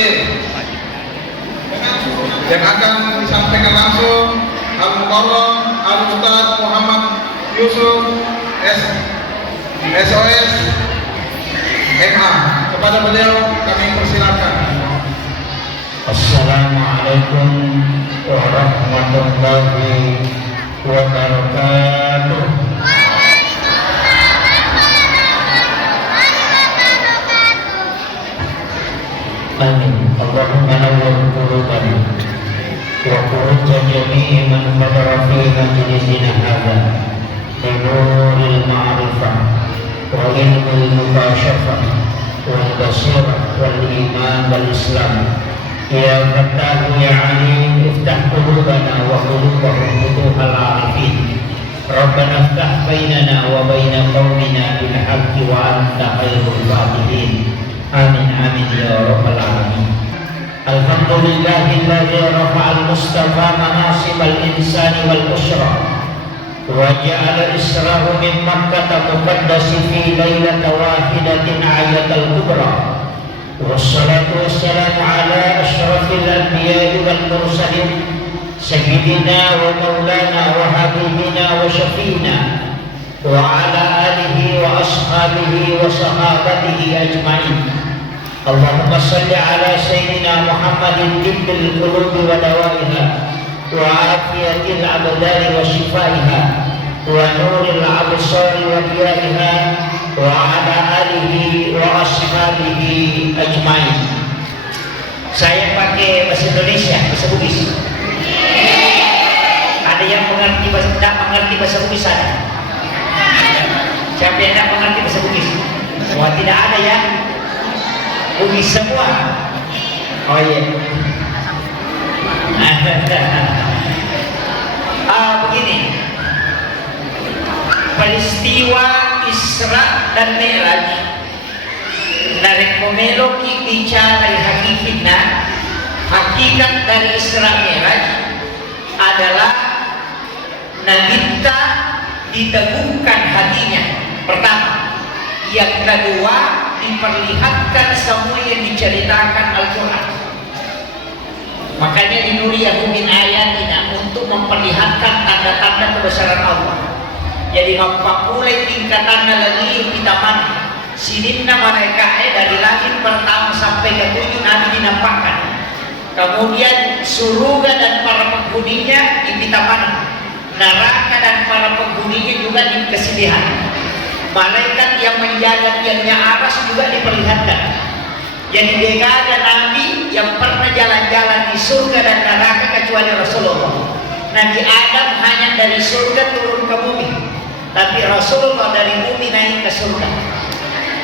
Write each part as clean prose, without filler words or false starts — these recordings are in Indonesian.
hadir yang akan disampaikan langsung Al-Mukarram Al-Ustaz Muhammad Yusuf SOS MA. Kepada beliau kami persilakan. Assalamualaikum warahmatullahi wabarakatuh. Amin. Allahumma nawwir qulubana wa qulub jami'i man hadara fi majlisina hadha bi nuril ma'rifah wa ilmil mukashafah wal basirah wal iman wal islam. Ya Fattah ya Alim, iftah qulubana wa qulubahum futuhal arifin. Rabbana iftah bainana wa baina qaumina bil haqqi wa anta khairul fatihin. Amin amin ya rabbal alamin. Alhamdulillahilladzi rafa'al mustafa manasibal insani wal usra wa ja'ala israhu min Makkah muqaddasi fi lailatin wahidatin ayatal kubra. Wassalatu wassalamu ala asyrafil anbiya'i wal mursalin sayyidina wa maulana wa habibina wa syafiina wa ala alihi wa ashabihi wa sahabatihi ajma'in. Allahumma salli ala sayyidina Muhammadin tibbil qulubi wa dawaiha wa afiyatil abdali wa shifaiha wa nuril absari wa diyaiha wa ala alihi wa ashabihi ajma'in. Saya pakai bahasa Indonesia, bahasa Bugis. Ada yang mengerti tidak mengerti bahasa Bugis ada? Siapa yang tidak mengerti bahasa Bugis? Wah, tidak ada ya? Bugis semua. Oh iya. Begini. Peristiwa Isra dan Mi'raj narek pomelo ki bicara hakikat dari Isra Mi'raj adalah Nabita diteguhkan hatinya pertama, yang kedua diperlihatkan semua yang diceritakan Al-Quran. Makanya dinuriyahu min ayatina, untuk memperlihatkan tanda-tanda kebesaran Allah. Jadi mapapulai tingkatannya lagi kita mana sininna mereka dari langit pertama sampai ke 7 Nabi dinampakkan. Kemudian surga dan para penghuninya kita mana, neraka dan para penghuninya juga dikasih. Malaikat yang menjaga tiangnya aras juga diperlihatkan. Jadi tidak ada Nabi yang pernah jalan-jalan di surga dan neraka kecuali Rasulullah. Nabi Adam hanya dari surga turun ke bumi, tapi Rasulullah dari bumi naik ke surga.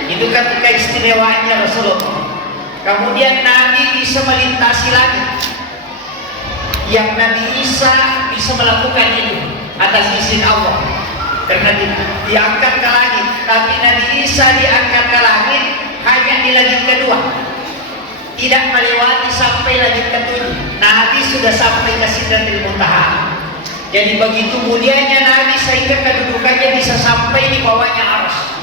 Itu kan keistimewaannya Rasulullah. Kemudian Nabi bisa melintasi langit, yang Nabi Isa bisa melakukan itu atas izin Allah, karena diangkat ke langit. Tapi Nabi Isa diangkat ke langit hanya di langit kedua, tidak melewati sampai langit ke-7. Nabi sudah sampai ke Sidratil Muntaha. Jadi begitu mulianya Nabi sehingga kedudukannya bisa sampai di bawahnya arsy.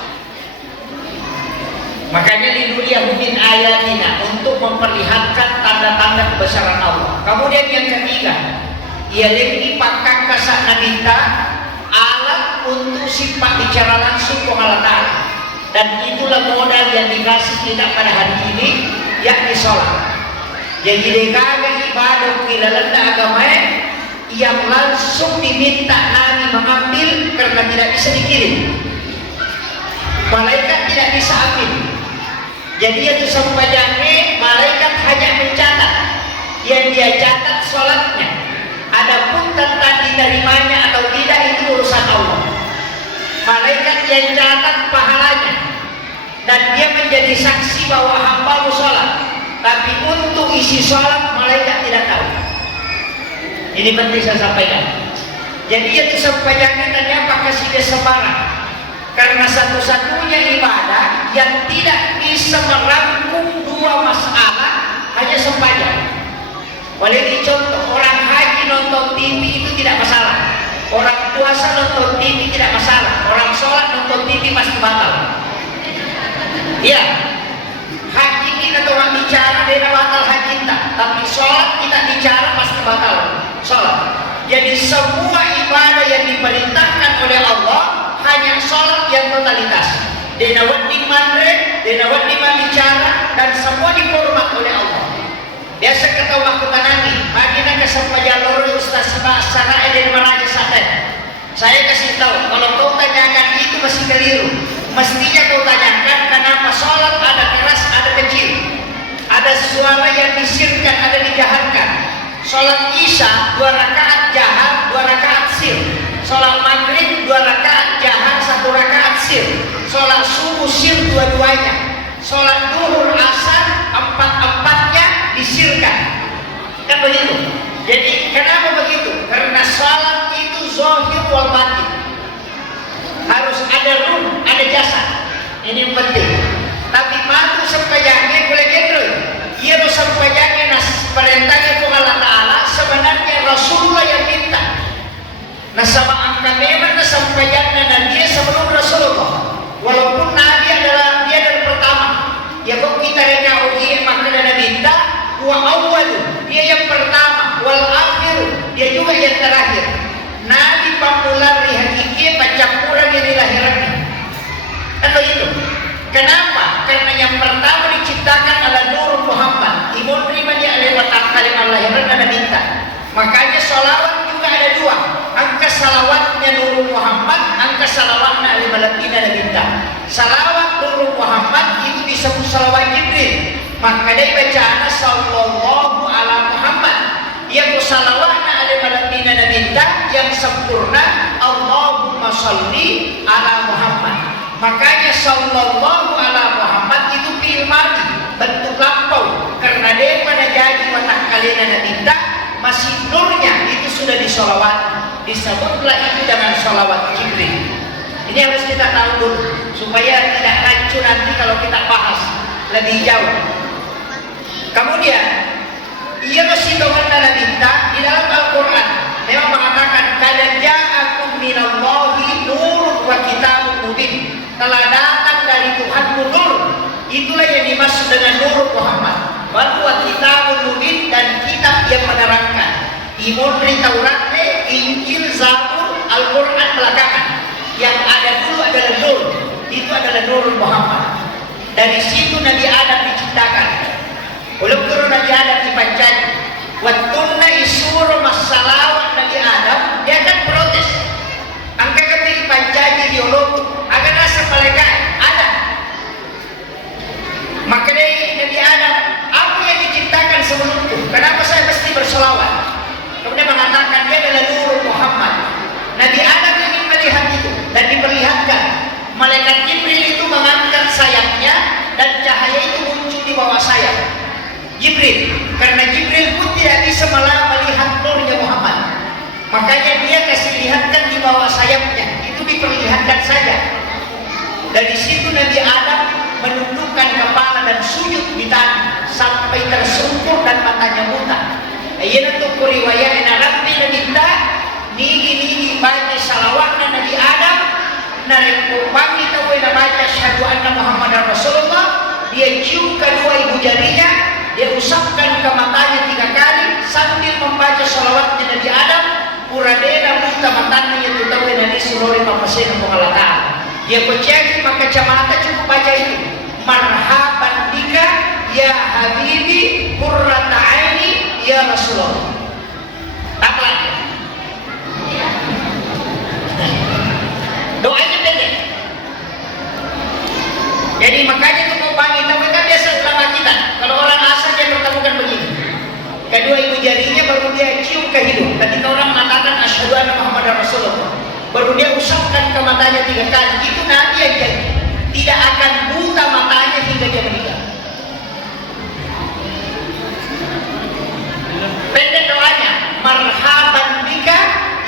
Makanya linuriyahu min ayatina, untuk memperlihatkan tanda-tanda kebesaran Allah. Kemudian yang ketiga, ia lagi pakai kasak nabita alat untuk sifat bicara langsung ke Allah Ta'ala. Dan itulah modal yang dikasih kita pada hari ini, yakni sholat. Jadi dekaga ibadah kilalanda agama yang langsung diminta Nabi mengambil karena tidak bisa dikirim. Malaikat tidak bisa ambil. Jadi itu sampainya malaikat hanya mencatat, yang dia catat sholatnya. Adapun tentang diterimanya atau tidak itu urusan Allah. Malaikat yang catat pahalanya, dan dia menjadi saksi bahwa hamba sholat. Tapi untuk isi sholat malaikat tidak tahu. Ini penting saya sampaikan. Jadi itu sampainya ternyata kasih dia sembarang. Karena satu-satunya ibadah yang tidak bisa merangkum dua masalah hanya sembahyang. Boleh dicontoh, orang haji nonton TV itu tidak masalah. Orang puasa nonton TV tidak masalah. Orang sholat nonton TV pasti batal. Iya, haji kita orang bicara dari batal tapi sholat kita bicara pasti batal. Sholat. Jadi semua ibadah yang diperintahkan oleh Allah hanya sholat yang totalitas. Denawat di mandre, denawat di bicara, dan semua dihormat oleh Allah. Biasa ketawa aku tanami, bagian kesampai jalur Ustaz Sarah dan Maraja Saten. Saya kasih tahu, kalau kau tanyakan itu masih keliru. Mestinya kau tanyakan kenapa sholat ada keras, ada kecil, ada suara yang disirkan, ada dijaharkan. Sholat Isya 2 rakaat jahar, 2 rakaat sir. Sholat Maghrib 2 rakaat jahar, 1 rakaat sir. Sholat subuh sir dua-duanya. Sholat duhur asar 4-4-nya disirkan. Kan begitu. Jadi kenapa begitu? Karena sholat itu zahir wal batin. Harus ada ruh, ada jasad. Ini yang penting. Tapi matu sempayangnya boleh gendro. Ia lo sempayangnya nas perintahnya kepada Allah Ta'ala sebenarnya Rasulullah yang minta. Nah sama angka memang nas sempayangnya Nabi sebelum Rasulullah. Walaupun Nabi adalah dia dari pertama. Ya kok kita reka uji makna Nabi minta wa awal, dia yang pertama, wal akhir, dia juga yang terakhir. Nabi populer di hakiki pacampuran yang dilahirannya. Kan begitu. Kenapa? Karena yang pertama diciptakan adalah Nur Muhammad. Imun terima dia lewat kalimat lahiran dan minta. Makanya salawat juga ada 2. Angka salawatnya Nur Muhammad, angka salawatnya al-Malaikina dan minta. Salawat Nur Muhammad itu disebut salawat Jibril. Maka dia bacaan sallallahu ala Muhammad. Yang salawatnya al-Malaikina dan minta yang sempurna Allahumma sholli ala Muhammad. Makanya sallallahu ala Muhammad itu fi'il madhi, bentuk lampau, karena dia pada jadi watak kalian dan minta masih nurnya itu sudah disolawat, disebutlah itu dengan solawat Jibril. Ini harus kita tahu dulu supaya tidak rancu nanti kalau kita bahas lebih jauh. Kemudian ia masih dengan minta di dalam Al-Quran memang mengatakan kada ja'akum minallahi nur wa kitabun mubin. Telah datang dari Tuhanmu nur. Itulah yang dimaksud dengan nur Muhammad. Wa kitabun mubin, dan kitab yang menerangkan. Imun dari Taurat, Injil, Zabur, Al-Quran belakangan. Yang ada dulu adalah nur. Itu adalah nur Muhammad. Dari situ Nabi Adam diciptakan. Belum turun Nabi Adam dipancani. Wattunna isuru masalawat Nabi Adam, dia akan protes. Angka ketika pancani biolog agar rasa malaikat ada. Maka dari Nabi Adam, apa yang diciptakan sebelum itu? Kenapa saya mesti berselawat? Kemudian mengatakan dia adalah Nur Muhammad. Nabi Adam ingin melihat itu dan diperlihatkan. Malaikat Jibril itu mengangkat sayapnya dan cahaya itu muncul di bawah sayap Jibril. Karena Jibril pun tidak bisa melihat nurnya Muhammad. Makanya dia kasih lihatkan di bawah sayapnya. Itu diperlihatkan saja. Dari situ Nabi Adam menundukkan kepala dan sujud di tanah sampai tersungkur dan matanya buta. Ayat itu riwayat Nabi minta nigi baca salawatnya Nabi Adam narikupang kita wena baca syahadu anna Muhammadar Rasulullah. Dia cium kedua ibu jarinya, dia usapkan ke matanya 3 kali sambil membaca salawatnya Nabi Adam. Uradena buta matanya yang tutawe nani surori papasena pengalatan. Dia kocek maka kacamata cukup baca itu. Marhaban bika ya habibi qurrata aini ya Rasulullah. Apa lagi? Doanya pendek. Jadi makanya cukup pagi tapi kan biasa ulama kita. Kalau orang asal dia pertemukan begini. Kedua ibu jarinya baru dia cium ke hidung. Ketika orang mengatakan asyhadu anna Muhammadar Rasulullah, baru dia usapkan ke matanya 3 kali. Itu Nabi yang jadi tidak akan buta matanya hingga dia meninggal. Pendek doanya, marhaban bika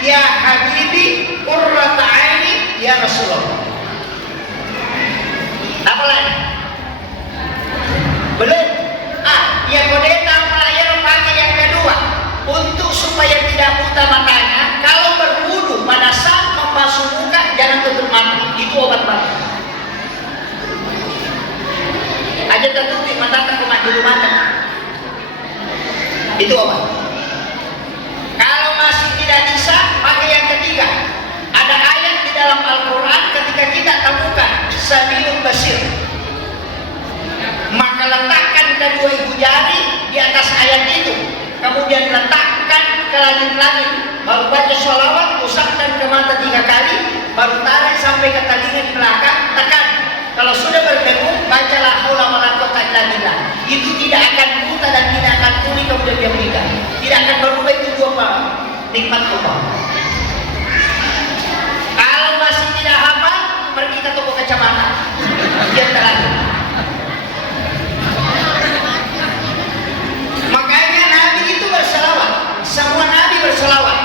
ya habibi qurrata aini ya Rasulullah. Apa lagi? Belum. Yang kodeta pelayan pakai yang kedua untuk supaya tidak buta matanya. Kalau berwudu pada saat membasuh muka jangan tutup mata. Itu obat batuk. Itu apa? Kalau masih tidak bisa, pakai yang ketiga. Ada ayat di dalam Al-Quran ketika kita temukan Sabilul Basir, maka letakkan kedua ibu jari di atas ayat itu, kemudian letakkan ke langit-langit, baru baca sholawat, usapkan ke mata 3 kali, baru tarik sampai ke telinga di belakang, tekan. Kalau sudah bertemu, bacalah haula wala quwwata illa billah. Itu tidak akan buta dan tidak akan tuli kemudian dia meninggal. Tidak akan berubah, itu dua nikmat Allah. Kalau masih tidak hafal, pergi ke toko kacamata. Yang terakhir. Makanya Nabi itu berselawat. Semua Nabi berselawat.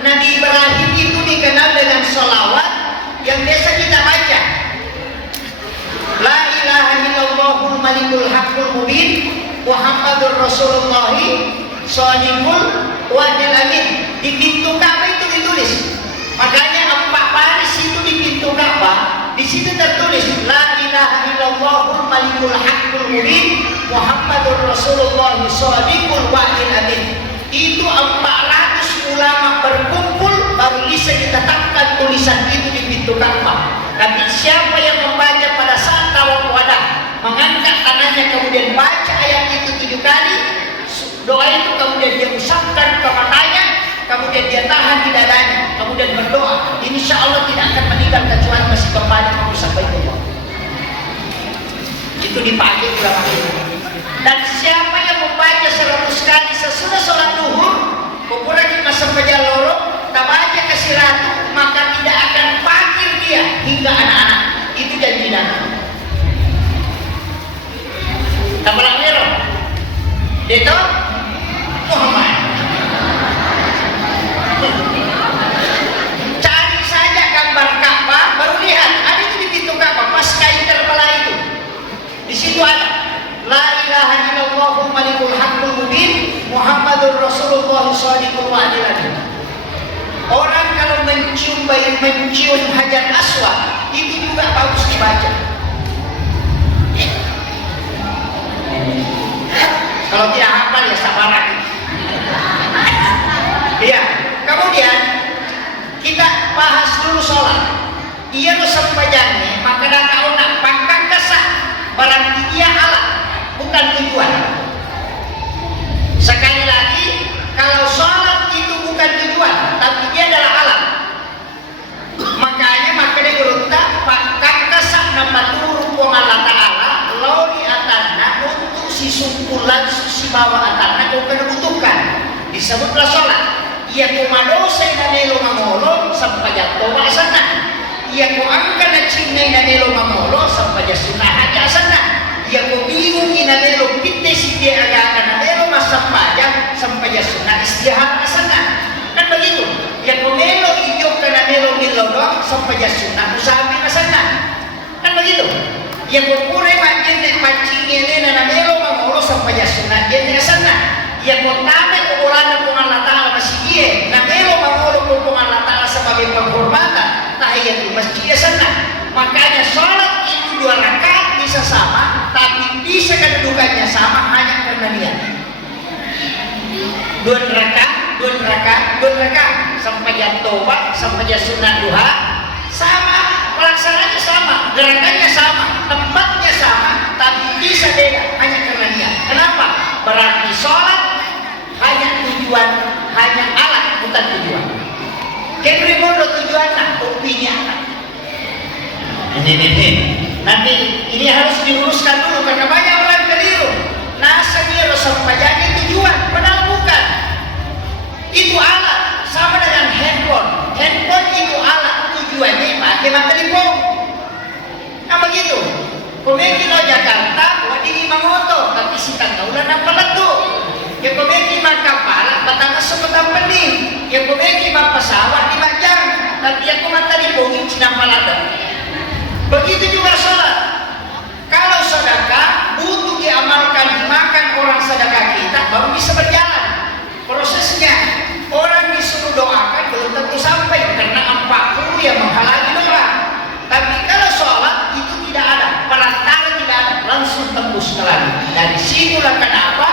Nabi Ibrahim itu dikenal dengan selawat yang biasa kita baca. La ilaha illallahul malikul haqqul mubin Muhammadur Rasulullah shadiqul wa'dil amin. Di pintu Ka'bah itu ditulis. Makanya 4 baris itu di pintu Ka'bah, di situ tertulis La ilaha illallahul malikul haqqul mubin Muhammadur Rasulullah shadiqul wa'dil amin. Itu 400 ulama berkumpul baru bisa ditetapkan tulisan itu di pintu Ka'bah. Tapi siapa yang membaca pada saat tawaf wadah, mengangkat tangannya kemudian baca ayat itu 7 kali, doa itu kemudian dia usapkan ke matanya, kemudian dia tahan di dadanya, kemudian berdoa, insya Allah tidak akan meninggal kecuali masih kembali merusak Baitullah. Itu dipakai ulama itu. Dan siapa yang membaca 100 kali sesudah sholat duhur, kuburan masuk ke jalur, tabaca ke siratu, maka tidak akan fakir dia hingga anak-anak. Itu janji Nabi. Tabalang merah. Itu Muhammad. Cari saja gambar Ka'bah, baru lihat ada itu di pintu Ka'bah, pas kain terbelah itu. Di situ ada La ilaha illallahul malikul haqqul mubin Muhammadur Rasulullah shadiqul wa'dil amin. Orang kalau mencium Hajar Aswad itu juga bagus dibaca. Kalau tidak hafal ya sabar lagi. Iya. Kemudian kita bahas dulu sholat. Ia sempajangnya maka dah kau nak pangkang kesah berarti dia alat, bukan tujuan. Sekali lagi, kalau sholat itu bukan tujuan, tapi dia adalah alat. Makanya berunta pangkang kesah nama turun Allah Ta'ala lauri atanna untuk si sumpulan si bawa atanna kau kena butuhkan. Disebutlah sholat. Ia kumadosa na nelo mamolo sampai jatuh asana. Ia ko angka na cingay na nelo mamolo sampai jatuh haja asana. Ia ko bingung na nelo pitte si dia agak na nelo masampaja sampai jatuh na istihar asana. Kan begitu. Ia ko nelo ijo na nelo milodok sampai jatuh na usahabi asana. Kan begitu. Ia ko pure majene pancingene na nelo mamolo sampai jatuh na jene asana. Ia ko tame ko ulana ko Allah Ta'ala masih dia na nelo mamolo ko Allah Ta'ala sebagai penghormatan tahiyatul masjid sana. Makanya sholat itu 2 rakaat bisa sama, tapi bisa kedudukannya sama hanya karena niat. 2 rakaat sampai jam tobat, sampai jam sunat duha sama, pelaksananya sama, gerakannya sama, tempatnya sama, tapi bisa beda hanya karena niat. Kenapa? Berarti sholat hanya tujuan, hanya alat, bukan tujuan. Kembali bodoh tujuannya, opini anak. Nanti ini harus diluruskan dulu karena banyak orang keliru. Nasa dia sampajanya tujuan, padahal bukan. Itu alat, sama dengan handphone. Handphone itu alat, tujuannya pakai telepon. Nah begitu. Komeki lo Jakarta, wadini mangoto, tapi si tangaulan apa letuk. Ya komeki makapala, batang sepetang pening. Ya komeki pesawat di Majang, tapi aku mata di bongin Cina Palada. Begitu juga sholat. Kalau sedekah butuh diamalkan, dimakan orang sedekah kita baru bisa berjalan prosesnya. Orang disuruh doakan belum tentu sampai karena 40 yang menghalangi doa. Tapi kalau sholat itu tidak ada, perantara tidak ada, langsung tembus ke langit. Dari situlah kenapa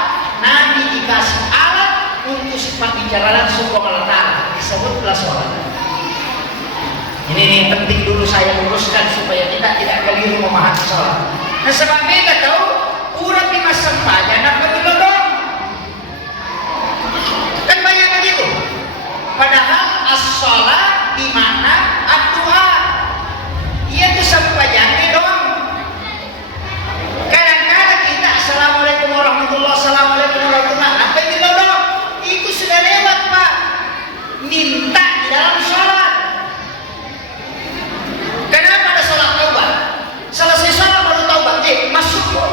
Nabi dikasih alat untuk sifat bicara langsung kepada Allah Ta'ala, disebutlah sholat. Ini penting dulu saya luruskan supaya kita tidak keliru memahami sholat. Nah sebab kita tahu kurang di masa sempadan apa dulu dong? Kan banyak begitu. Padahal as-sholat di mana ad-du'a, ia itu sempadannya dong. Kadang-kadang kita assalamualaikum warahmatullahi wabarakatuh, apa itu dong? Itu sudah lewat Pak. Minta di dalam sholat. Kenapa ada sholat taubat? Selesai sholat baru taubat, masuk kok.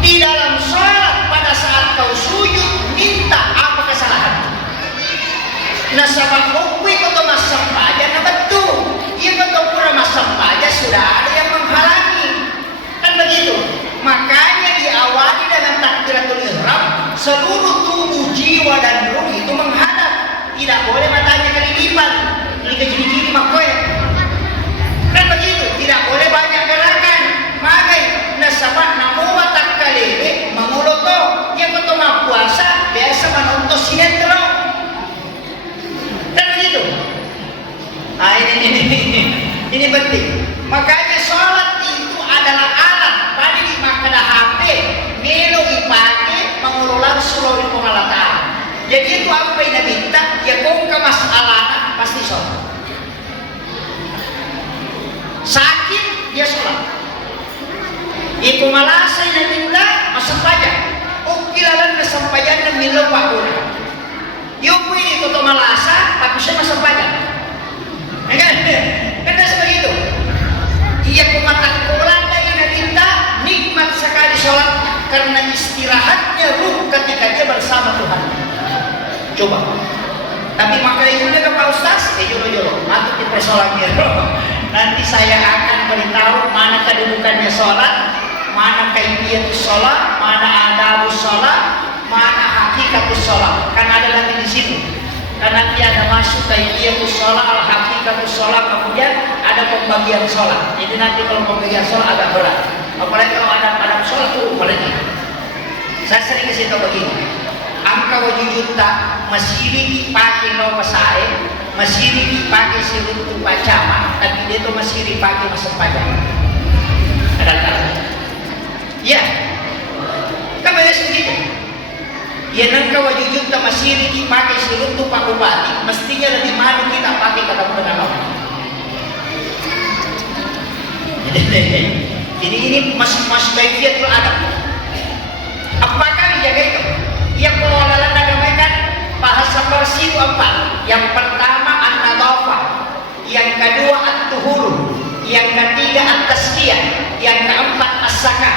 Di dalam sholat pada saat kau sujud minta apa kesalahan. Nah sama hukum itu mas sampaja, nah betul. Ia betul pura mas sampaja sudah ada yang menghalangi. Kan begitu. Makanya diawali dengan takbiratul ihram, seluruh tubuh, jiwa dan ruh itu menghadap. Tidak boleh matanya kelilipan, ini kecil-kecil makanya. Kan begitu, tidak boleh banyak gerakan. Magai, nasabah namu watak kalebe menguloto. Yang ketemu puasa biasa menonton sinetron. Kan begitu. Nah ini penting. Makanya sholat itu adalah alat. Tadi dimakan HP, melo dipakai mengulang surah Allah Ta'ala. Jadi itu apa yang minta? Ya kau ke masalah pasti sholat. Sakit dia sholat. Itu malah saya minta masuk pajak. Ukilalan kesampaian dan milu pakun. Yuk itu tuh malasa tapi saya masuk pajak. Kan seperti itu. Ia kumatakan pulang dari minta nikmat sekali sholat karena istirahatnya ruh ketika dia bersama Tuhan. Coba. Tapi maka itu ke Pak Ustaz, jolo-jolo, mantap di persoalannya. Nanti saya akan beritahu mana kedudukannya sholat, mana kaifiyatus sholat, mana adabus sholat, mana hakikatus sholat. Kan ada nanti di situ. Kan nanti ada masuk kaifiyatus sholat, al-hakikatus sholat, kemudian ada pembagian sholat. Jadi nanti kalau pembagian sholat agak berat. Apalagi kalau ada sholat tuh apalagi. Saya sering kasih tahu begini. Angka wajujuta masih dipakai lo pasai, masih dipakai seluruh pacama, tapi dia tuh masih dipakai masa pajak. Kadang-kadang. Ya, kan banyak segitu. Ya angka wajujuta masih dipakai seluruh pak bupati, mestinya lebih malu kita pakai kata dengan Allah. Jadi ini masih kaifiat ada. Apakah dijaga itu? Yang pengelolaan agama kan bahasa Farsi itu apa? Yang pertama an-nadhafah, yang kedua at-tuhur, yang ketiga at-tazkiyah, yang keempat as-sakah.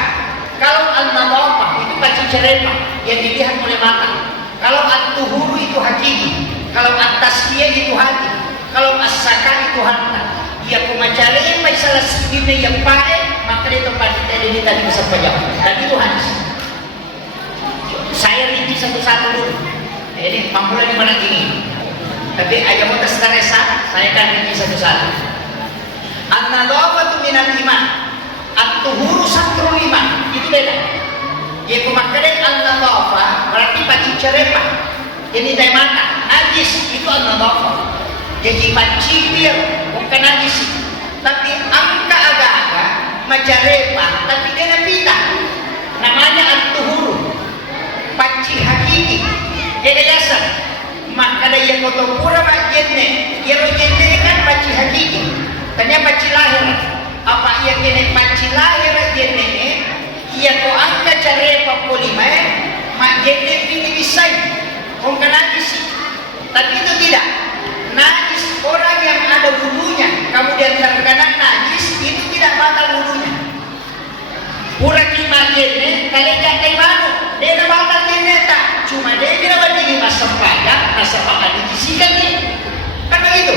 Kalau an-nadhafah itu pacicerema yang dilihat oleh mata. Kalau at-tuhur itu hakiki, kalau at-tazkiyah itu hati, kalau as-sakah itu harta. Ya kumacarema salah satunya yang baik, maka itu pasti tadi bersampaian. Dan itu hadis. Saya rinci satu-satu dulu. Ini pampulan di mana gini. Tapi ayam mau terseresa, saya akan rinci satu-satu. An-nadhafatu minal iman, at-tuhuru satrul iman. Itu beda. Ya kumakadai an-nadhafah berarti pacicerema. Ini dari mata. Najis itu an-nadhafah. Jadi pacipir bukan najis. Tapi angka agak-agak macarema, tapi dia pita. Namanya at-tuhuru. Paci hakiki, jadi dasar. Maka ada yang kotor pura majene, yang majene kan paci hakiki. Tanya paci lahir. Apa ia kene paci lahir jene? Ia ko angka cari papolima, majene ini bisa. Bukan najis. Tapi itu tidak. Najis orang yang ada bulunya, kemudian terkena najis itu tidak batal bulunya. Pura kima jene, kalian jangan baru. Dia nak batal dia tak, cuma dia kira berdiri masa pajak, masa makan dijisikan ni, kan begitu.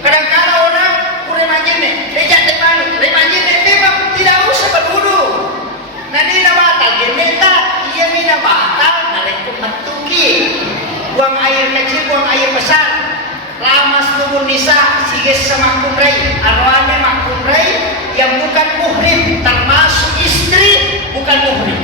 Kadang-kadang orang kurang majin ni, dia jangan balik, dia majin ni memang tidak usah berwudu. Nanti nak batal dia tak, ia mina batal, nanti metuki, buang air kecil, buang air besar. Lamas tubuh nisa, sigis sama kumrai, arwahnya makumrai yang bukan muhrim, termasuk istri bukan muhrim.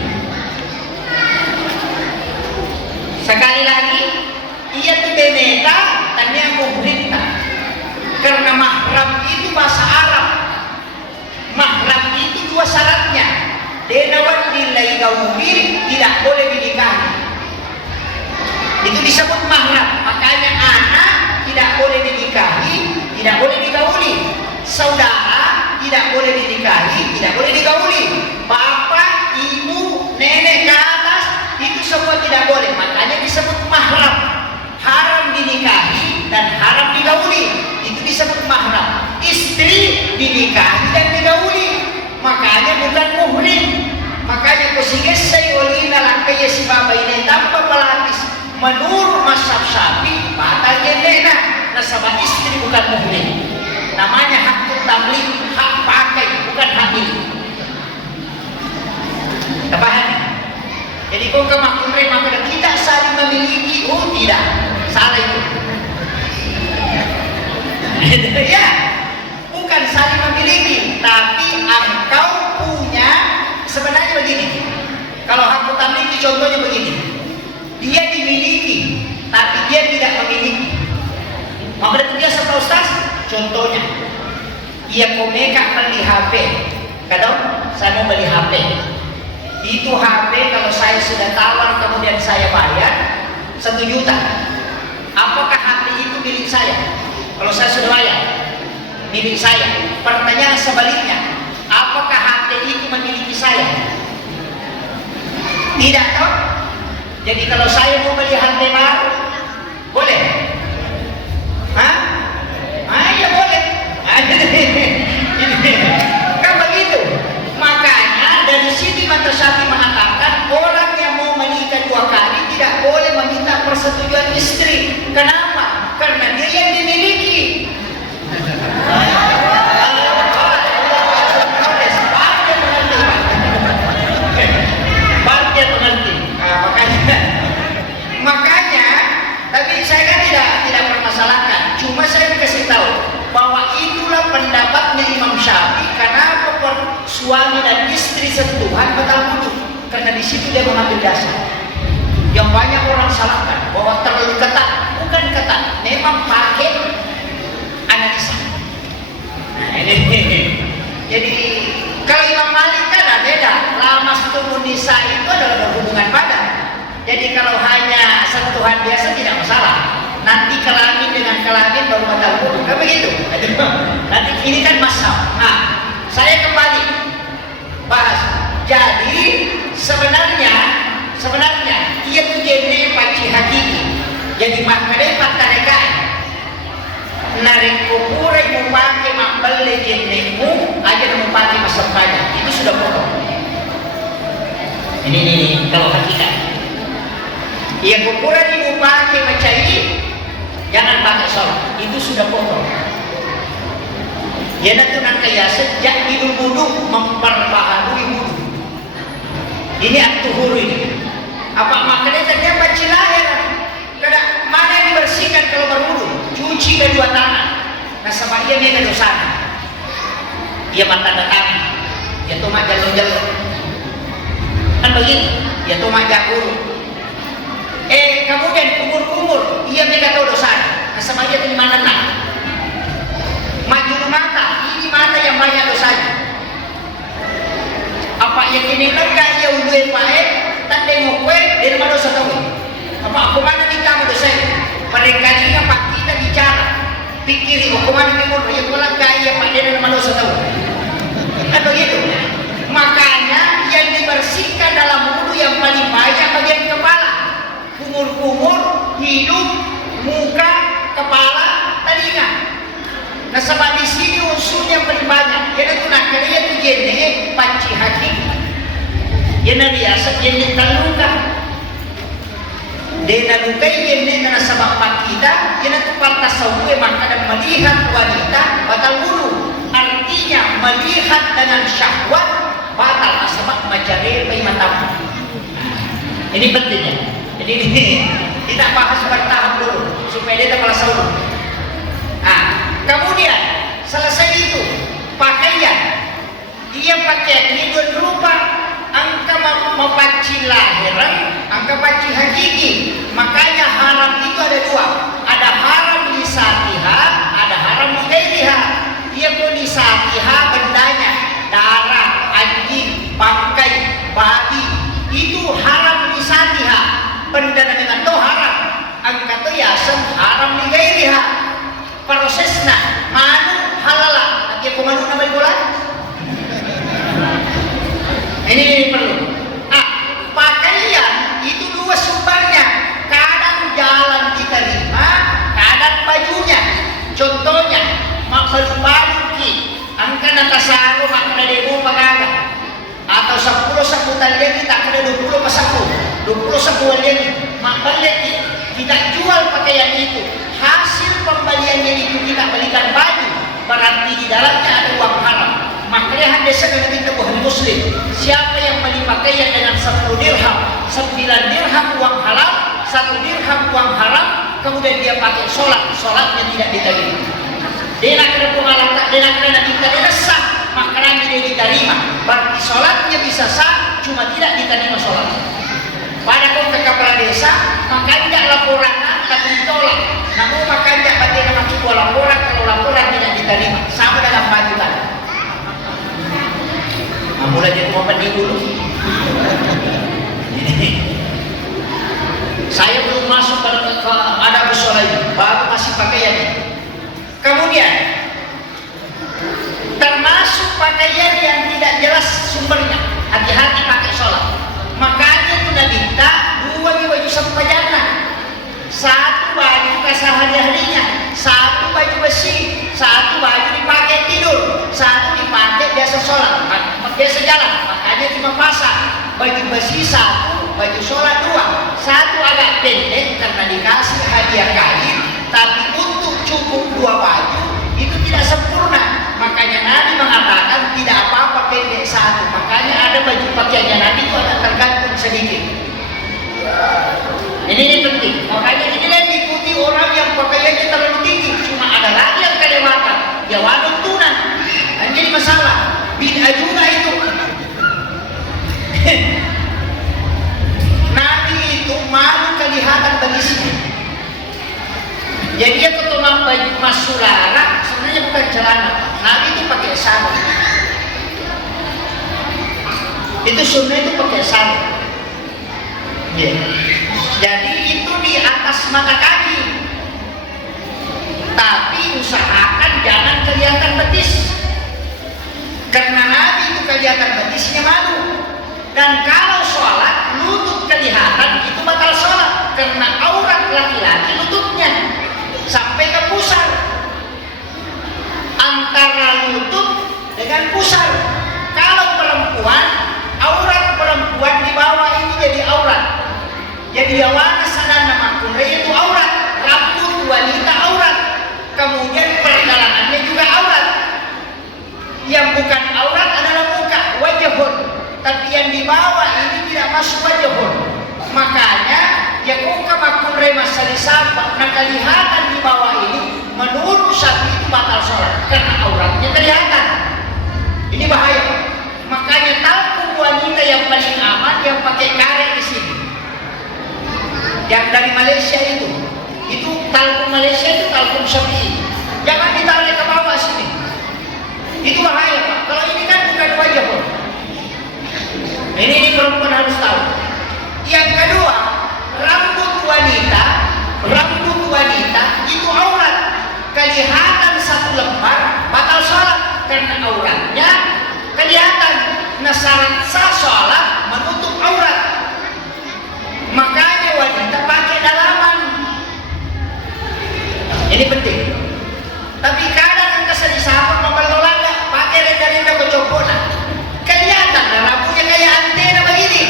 digauli, tidak boleh dinikahi. Itu disebut mahram. Makanya anak tidak boleh dinikahi, tidak boleh digauli. Saudara tidak boleh dinikahi, tidak boleh digauli. Bapak, ibu, nenek ke atas, itu semua tidak boleh. Makanya disebut mahram. Haram dinikahi dan haram digauli. Itu disebut mahram. Istri dinikahi dan digauli. Makanya bukan muhrim. Makanya kusigesai olina lakaya si baba ini tanpa pelapis. Menurut mazhab Syafi'i batal jendena. Nasabah istri bukan muhrim. Namanya hak tamlik, hak pakai, bukan hak milik. Paham? Jadi kau kemakmur maka kita saling memiliki. Oh tidak, salah itu. Ya, bukan saling memiliki, tapi engkau punya. Sebenarnya begini. Kalau hak tamlik contohnya begini. Dia dimiliki, tapi dia tidak memiliki. Maka dia setelah Ustaz, contohnya, ia komeka beli HP. Kadang saya mau beli HP. Itu HP kalau saya sudah tawar kemudian saya bayar 1 juta. Apakah HP itu milik saya? Kalau saya sudah bayar, milik saya. Pertanyaan sebaliknya, apakah HP itu memiliki saya? Tidak toh? Jadi kalau saya mau beli HP baru, boleh? Hah? Ya boleh. Kan begitu. Makanya dari sini Mata Syafi'i mengatakan orang yang mau menikah 2 kali tidak boleh meminta persetujuan istri. Kenapa? Karena dia yang dimiliki. Makanya, tapi saya kan tidak permasalahkan. Cuma saya kasih tahu bahwa itulah pendapatnya Imam Syafi'i. Kenapa suami dan istri sentuhan batal wudu? Karena di situ dia mengambil dasar. Yang banyak orang salahkan bahwa terlalu ketat. Bukan ketat, memang pakai analisa. Jadi kalau Imam Malik kan beda. Lamas tubuh nisa itu adalah berhubungan badan. Jadi kalau hanya sentuhan biasa tidak masalah. Nanti kelamin dengan kelamin baru batal wudu. Kan begitu? Nanti ini kan masalah. Nah, saya kembali bahas. Jadi sebenarnya ia tuh jadi paci hakiki. Jadi maknanya patareka. Narik kuburai mau pakai makbal jennemu aja mau pakai masam pajak. Itu sudah pokok. Ini kalau hakikat. Ia kuburan ibu pakai macai, jangan pakai sholat. Itu sudah kotor. Ya nanti kaya sejak di wudu memperbaharui wudu. Ini at-tuhur ini. Apa makanya ternyata baci lahir? Kada mana yang dibersihkan kalau berwudu? Cuci kedua tangan. Nah sama ia ada dosa. Ia mata tangan. Ia tomat jalur-jalur. Kan begitu? Ia tomat jabur. Kemudian kumur-kumur, ia mereka tahu dosa. Nah, sama dia di mana nak? Maju mata, ini mata yang banyak dosanya. Apa yang ini lega ia ului pae, tak demo kue, dari mana dosa tahu? Apa aku mana di kamu dosanya? Perengkalinya pak kita bicara, pikiri aku mana di mulut, ia pulang gaya pak dari mana dosa tahu? Kan begitu. Makanya yang dibersihkan dalam wudu yang paling banyak bagian kepala. Kumur-kumur, hidung, muka, kepala, telinga. Nah sebab di sini unsurnya paling banyak. Jadi itu nak kalian tu jenis panci hakiki. Yang biasa jenis terluka. Dia lukai jenis karena sebab kita. Yang itu pantas sahaja maka dan melihat wanita batal wudu. Artinya melihat dengan syahwat batal sebab majari matamu. Ini pentingnya. Jadi ini kita bahas bertahap dulu supaya dia tak salah. Nah, kemudian selesai itu pakaian. Ia pakaian ini dua rupa. Angka mempaci lahiran, angka paci hakiki. Makanya haram itu ada 2. Ada haram lisatiha, ada haram ghairiha. Ia pun lisatiha bendanya, darah, anjing, bangkai, babi, 21 ini balik kita jual pakaian itu, hasil pembeliannya itu kita belikan baju, berarti di dalamnya ada uang haram. Makanya hadisnya dengan kita Bukhari Muslim, siapa yang beli pakaian dengan 10 dirham, 9 dirham uang halal, 1 dirham uang haram, kemudian dia pakai sholatnya tidak diterima. Dia nak kena pengalatan, dia nak kena kita dia sah, makanya dia diterima. Berarti sholatnya bisa sah, cuma tidak diterima sholatnya. Pada kau ke kepala desa, maka tidak laporan, tapi ditolak. Namun maka tidak bagian nama sebuah laporan, kalau laporan tidak diterima. Sama dengan baju tadi. Mulai jadi mau mandi dulu. Saya belum masuk ke ada musola ini, baru masih pakaian ini. Kemudian termasuk pakaian yang tidak jelas sumbernya, hati-hati pakai sholat. Makanya itu Nabi minta 2 baju sempajana, 1 baju kesehari-harinya, 1 baju besi, 1 baju dipakai tidur, 1 dipakai biasa sholat, biasa jalan. Makanya cuma pasang baju besi 1, baju sholat 2, 1 agak pendek karena dikasih hadiah kain, tapi untuk cukup 2 baju itu tidak sempurna. Makanya Nabi mengatakan tidak apa-apa pendek 1. Makanya ada baju pakaiannya Nabi itu agak tergantung sedikit. Ini penting. Makanya ini yang diikuti orang yang pakaiannya terlalu tinggi. Cuma ada lagi yang kelewatan, ya wadon tunan. Dan jadi masalah. Bid'ah juga itu. Nabi itu malu kelihatan belisnya. Jadi dia ketonang baju masulara, sebenarnya bukan celana. Nabi itu pakai sarung. Itu sunnah itu pakai sarung. Yeah. Jadi itu di atas mata kaki. Tapi usahakan jangan kelihatan betis. Karena Nabi itu kelihatan betisnya malu. Dan kalau sholat lutut kelihatan itu batal sholat. Karena aurat laki-laki lututnya sampai ke pusar. Antara lutut dengan pusar. Kalau perempuan, aurat perempuan di bawah ini jadi aurat. Jadi awana sadana makunre itu aurat, rambut wanita aurat, kemudian perjalanannya juga aurat. Yang bukan aurat adalah muka, wajahun, tapi yang di bawah ini tidak masuk wajahun. Makanya ya muka makunre masali sabak, nah kelihatan di bawah ini menurut Syafi'i itu batal sholat karena auratnya kelihatan. Ini bahaya. Makanya talkum wanita yang paling aman yang pakai karet di sini. Yang dari Malaysia itu talkum Malaysia itu talkum Syafi'i. Jangan ditarik ke bawah sini. Itu bahaya Pak. Kalau ini kan bukan wajah Pak. Ini perempuan harus tahu. Yang kedua, rambut wanita itu aurat. Kelihatan 1 lembar batal sholat karena auratnya kelihatan. Nah syarat sah sholat menutup aurat. Makanya wanita pakai dalaman. Ini penting. Tapi kadang yang kesal sahabat mempertolaknya pakai renda-renda kecopotan. Kelihatan rambutnya kayak antena begini.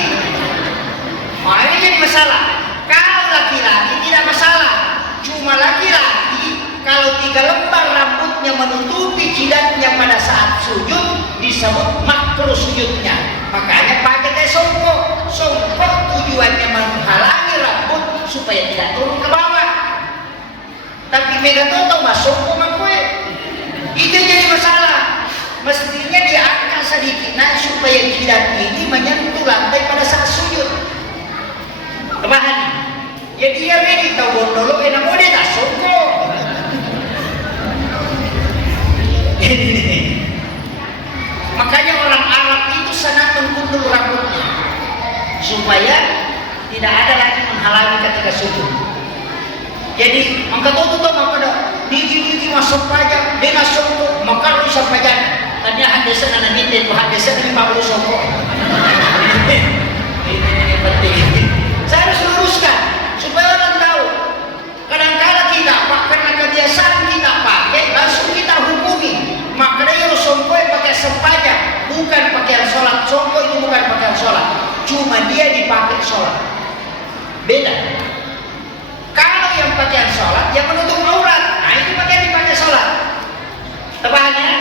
Nah ini jadi masalah. Kalau laki-laki tidak masalah. Cuma laki-laki kalau 3 lembar rambutnya menutupi jidatnya pada saat sujud disebut makruh sujudnya. Makanya pakai teh songkok. Songkok tujuannya menghalangi rambut supaya tidak turun ke bawah. Tapi mega tahu masuk kue itu jadi masalah. Mestinya diangkat sedikit supaya jidat ini menyentuh lantai pada saat sujud. Kemahan. Ya dia beri tahu dulu enak mau dia tak songkok. Makanya orang Arab itu sangat menggundul rambutnya supaya tidak ada lagi menghalangi ketika sujud. Jadi angkat tutup maka gigi masuk pajak dia masuk maka rusak pajak. Tadi hadis anak minta itu hadis dari Pablo Soko. Ini penting. Saya harus luruskan supaya orang tahu. Kadang-kadang kita karena kebiasaan kita pakai langsung kita hukumi. Makanya songko yang pakai sepajak bukan pakaian sholat. Songko itu bukan pakaian sholat, cuma dia dipakai sholat. Beda. Kalau yang pakaian sholat, yang menutup aurat, nah itu pakaian dipakai sholat. Tebahnya,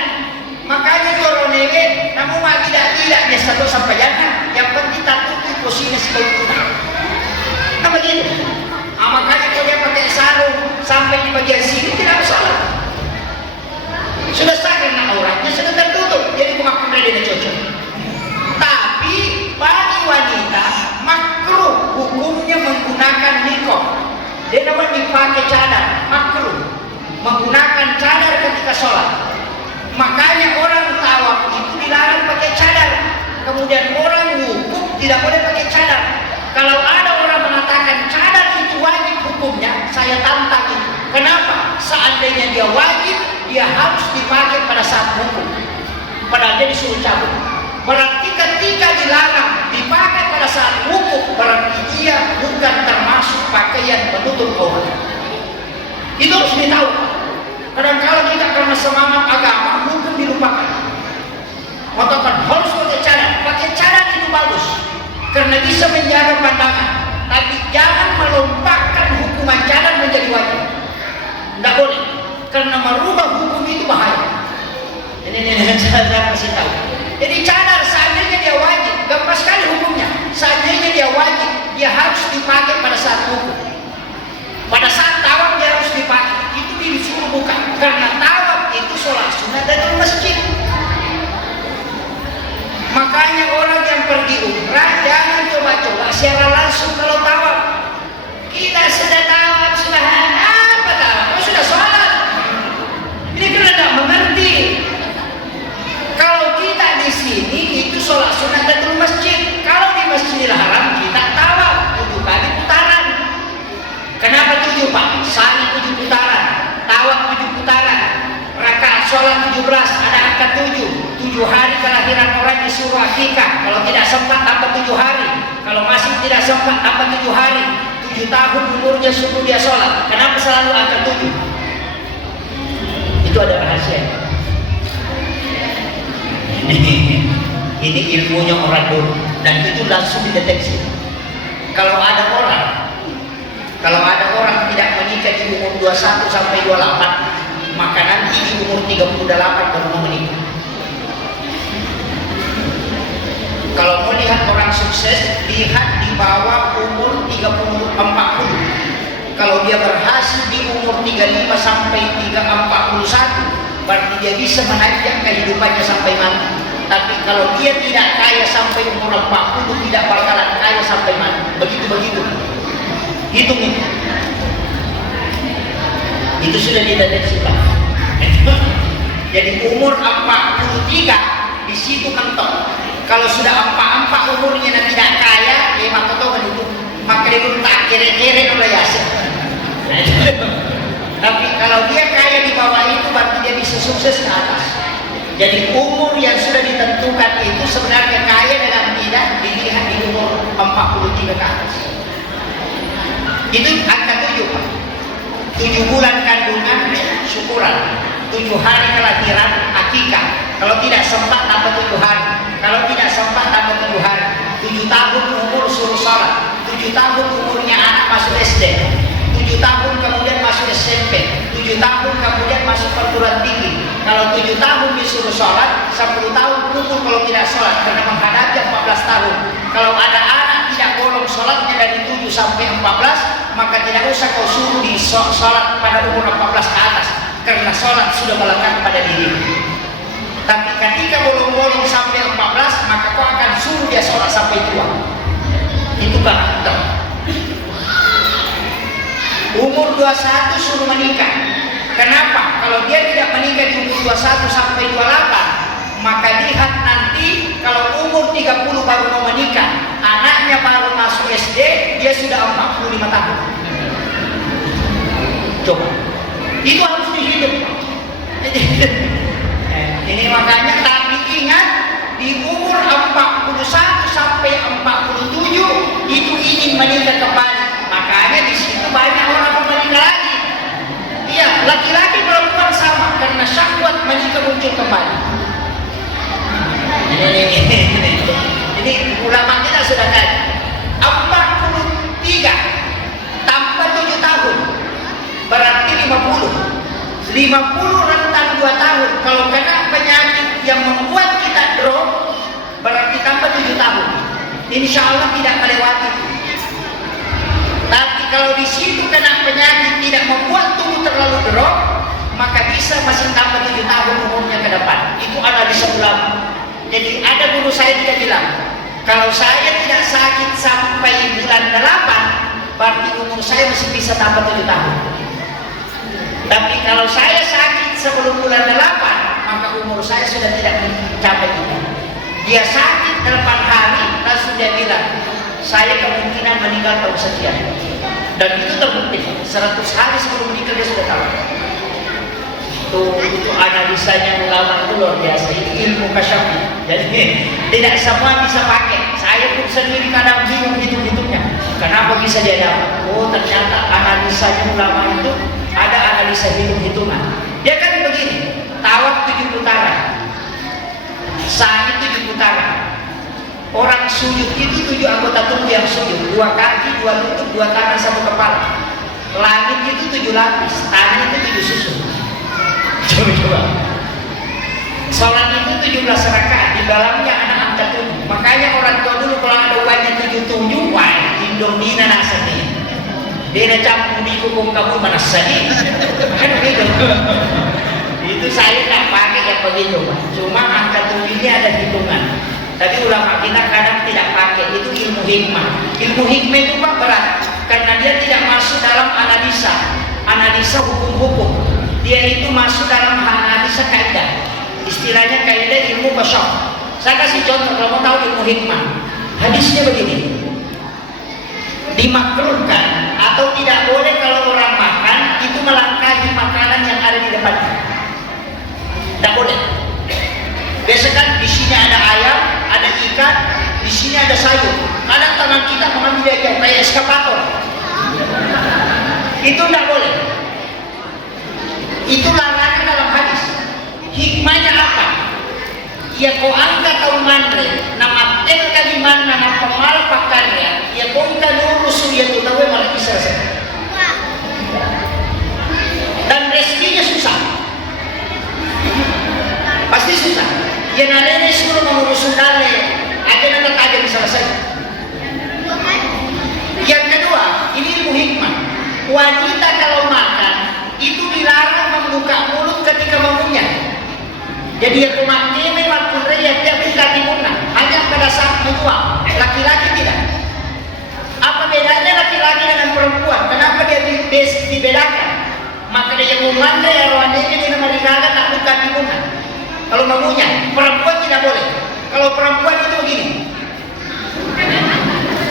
makanya koronewe, namun tidak biasa tuh sampai jangan. Yang penting tak tutup posisinya sebagai nah begitu. Makanya kalau dia pakai sarung sampai di bagian sini tidak sholat. Sudah sah karena auratnya sudah tertutup, jadi memakai dia cocok. Tapi bagi wanita makruh hukumnya menggunakan niqab. Dia namanya dipakai cadar, makruh menggunakan cadar ketika sholat. Makanya orang tawaf itu dilarang pakai cadar. Kemudian orang wukuf tidak boleh pakai cadar. Kalau ada orang mengatakan cadar itu wajib hukumnya, saya tantang itu. Kenapa? Seandainya dia wajib, dia harus dipakai pada saat wukuf. Padahal dia disuruh cabut. Berarti ketika dilarang dipakai pada saat wukuf, berarti dia bukan termasuk pakaian penutup aurat. Itu harus ditahu. Kadang-kadang kita karena semangat agama, hukum dilupakan. Mengatakan harus pakai cadar itu bagus, karena bisa menjaga pandangan. Tapi jangan melompatkan hukuman cadar menjadi wajib. Tidak boleh, karena merubah hukum itu bahaya. Ini saya kasih tahu. Jadi cadar seandainya dia wajib, gampang sekali hukumnya. Seandainya dia wajib, dia harus dipakai pada saat wukuf. Pada saat tawaf dia harus dipakai. Itu disuruh bukan, karena tawaf itu sholat sunat dari masjid. Makanya orang yang pergi umrah jangan coba-coba secara langsung kalau tawaf. Kita sudah tawaf, sudah apa tawaf? Oh, sudah sholat. Ini kita tidak mengerti. Kalau kita di sini itu sholat sunat dari masjid. Kalau di Masjidil Haram kita tawaf 7 kali putaran. Kenapa 7 Pak? Sa'i 7 putaran, tawaf 7 putaran, rakaat sholat 17, ada angka 7. 7 hari kelahiran orang disuruh akikah. Kalau tidak sempat tambah 7 hari. Kalau masih tidak sempat tambah 7 hari. 7 tahun umurnya suruh dia sholat. Kenapa selalu angka 7? Itu ada rahasia. Ini ilmunya orang dulu, dan itu langsung dideteksi. Kalau ada orang tidak menikah di umur 21 sampai 28, maka nanti di umur 38 baru mau menikah. Kalau mau lihat orang sukses, lihat di bawah umur 30-40. Kalau dia berhasil di umur 35 sampai 41, berarti dia bisa menajak kehidupannya sampai mati. Tapi kalau dia tidak kaya sampai umur 40, tidak bakalan kaya sampai mati. Begitu-begitu. Hitung itu. Itu sudah dideteksi Pak. Jadi umur 43 di situ mentok. Kalau sudah 44 umurnya dan tidak kaya, ya maka tahu kan itu. Maka dia pun tak kere-kere oleh Yasin. Tapi kalau dia kaya di bawah itu, berarti dia bisa sukses ke atas. Jadi umur yang sudah ditentukan itu sebenarnya kaya dengan tidak dilihat di umur 43 ke atas. Itu angka 7 Pak. 7 bulan kandungan syukuran, 7 hari kelahiran akikah. Kalau tidak sempat tambah 7 hari. Kalau tidak sempat tambah 7 hari. 7 tahun umur suruh sholat. 7 tahun umurnya anak masuk SD. 7 tahun kemudian masuk SMP. 7 tahun kemudian masuk perguruan tinggi. Kalau 7 tahun disuruh sholat, 10 tahun pukul kalau tidak sholat karena menghadapi 14 tahun. Kalau ada anak tidak bolong sholatnya dari 7 sampai 14, maka tidak usah kau suruh di sholat pada umur 14 ke atas, karena sholat sudah melekat pada diri. Tapi ketika bolong-bolong sampai 14, maka kau akan suruh dia sholat sampai tua. Itu karakter. Umur 21 suruh menikah. Kenapa? Kalau dia tidak menikah di umur 21 sampai 28, maka lihat nanti kalau umur 30 baru mau menikah, anaknya baru masuk SD, dia sudah 45 tahun. Coba. Itu harus dihidup. Ini makanya tapi ingat, di umur 41 sampai 47 itu ingin menikah kembali. Makanya di situ banyak orang menikah lagi. Iya, laki-laki perempuan sama, karena syahwat menikah muncul kembali. Ini ulama kita sudah tanya 43 rentang 2 tahun. Kalau kena penyakit yang membuat kita drop, berarti tambah 7 tahun. Insya Allah tidak melewati. Tapi kalau di situ kena penyakit tidak membuat tubuh terlalu drop, maka bisa masih tambah 7 tahun umurnya ke depan. Itu analisa ulama. Jadi ada guru saya tidak bilang, kalau saya tidak sakit sampai bulan 8, berarti umur saya masih bisa tambah 7 tahun. Tapi kalau saya sakit sebelum bulan 8, maka umur saya sudah tidak mencapai itu. Dia sakit 8 hari, langsung dia bilang, saya kemungkinan meninggal tahun sekian. Dan itu terbukti, 100 hari sebelum meninggal dia sudah tahu. Itu analisanya ulama itu luar biasa. Itu ilmu kasyafi. Jadi tidak semua bisa pakai. Saya pun sendiri kadang bingung hitung-hitungnya. Kenapa bisa dia dapat? Oh, ternyata analisanya ulama itu ada analisa hitung-hitungan. Dia kan begini, tawaf 7 putaran, sa'i 7 putaran. Orang sujud itu 7 anggota tubuh yang sujud, 2 kaki, 2 lutut, 2 tangan, 1 kepala. Langit itu 7 lapis, tanah itu 7 susun. Coba. Sholat itu 17 rakaat, di dalamnya anak angkat 7. Makanya orang tua dulu kalau ada uangnya 77, wah, Indomina nasanya. Dia nak campur di kupung kamu mana sedih. Kan begitu. Itu saya tak pakai yang begitu, Pak. Cuma angka 7 ini ada hitungan. Tapi ulama kita kadang tidak pakai. Itu ilmu hikmah. Ilmu hikmah itu Pak berat, karena dia tidak masuk dalam analisa hukum-hukum. Dia itu masuk dalam analisa kaidah. Istilahnya kaidah ilmu qasyaf. Saya kasih contoh kalau mau tahu ilmu hikmah. Hadisnya begini. Dimakruhkan atau tidak boleh kalau orang makan itu melangkahi makanan yang ada di depannya. Tidak boleh. Biasa kan di sini ada ayam, ada ikan, di sini ada sayur. Kadang tangan kita mengambil dia jauh kayak eskapator. Itu tidak boleh. Itu larangan dalam hadis. Hikmahnya apa? Ya kau angkat kau mandre, nama tel kali mana nama pemal pakarnya, ya kau ingkar lurus ya tu tahu malah bisa saja. Dan rezekinya susah, pasti susah. Ya nalene suruh mengurus sundale, aja nanti aja bisa selesai. Yang kedua, ini ilmu hikmah. Wanita kalau makan itu dilarang membuka mulut ketika mengunyah. Jadi ya pemakai waktu raya dia buka timunah hanya pada saat menguap. Laki-laki tidak. Apa bedanya laki-laki dengan perempuan? Kenapa dia dibedakan? Maka dia mengumandai arwahnya dia mereka tak buka timunah. Kalau mengunyah, perempuan tidak boleh. Kalau perempuan itu begini.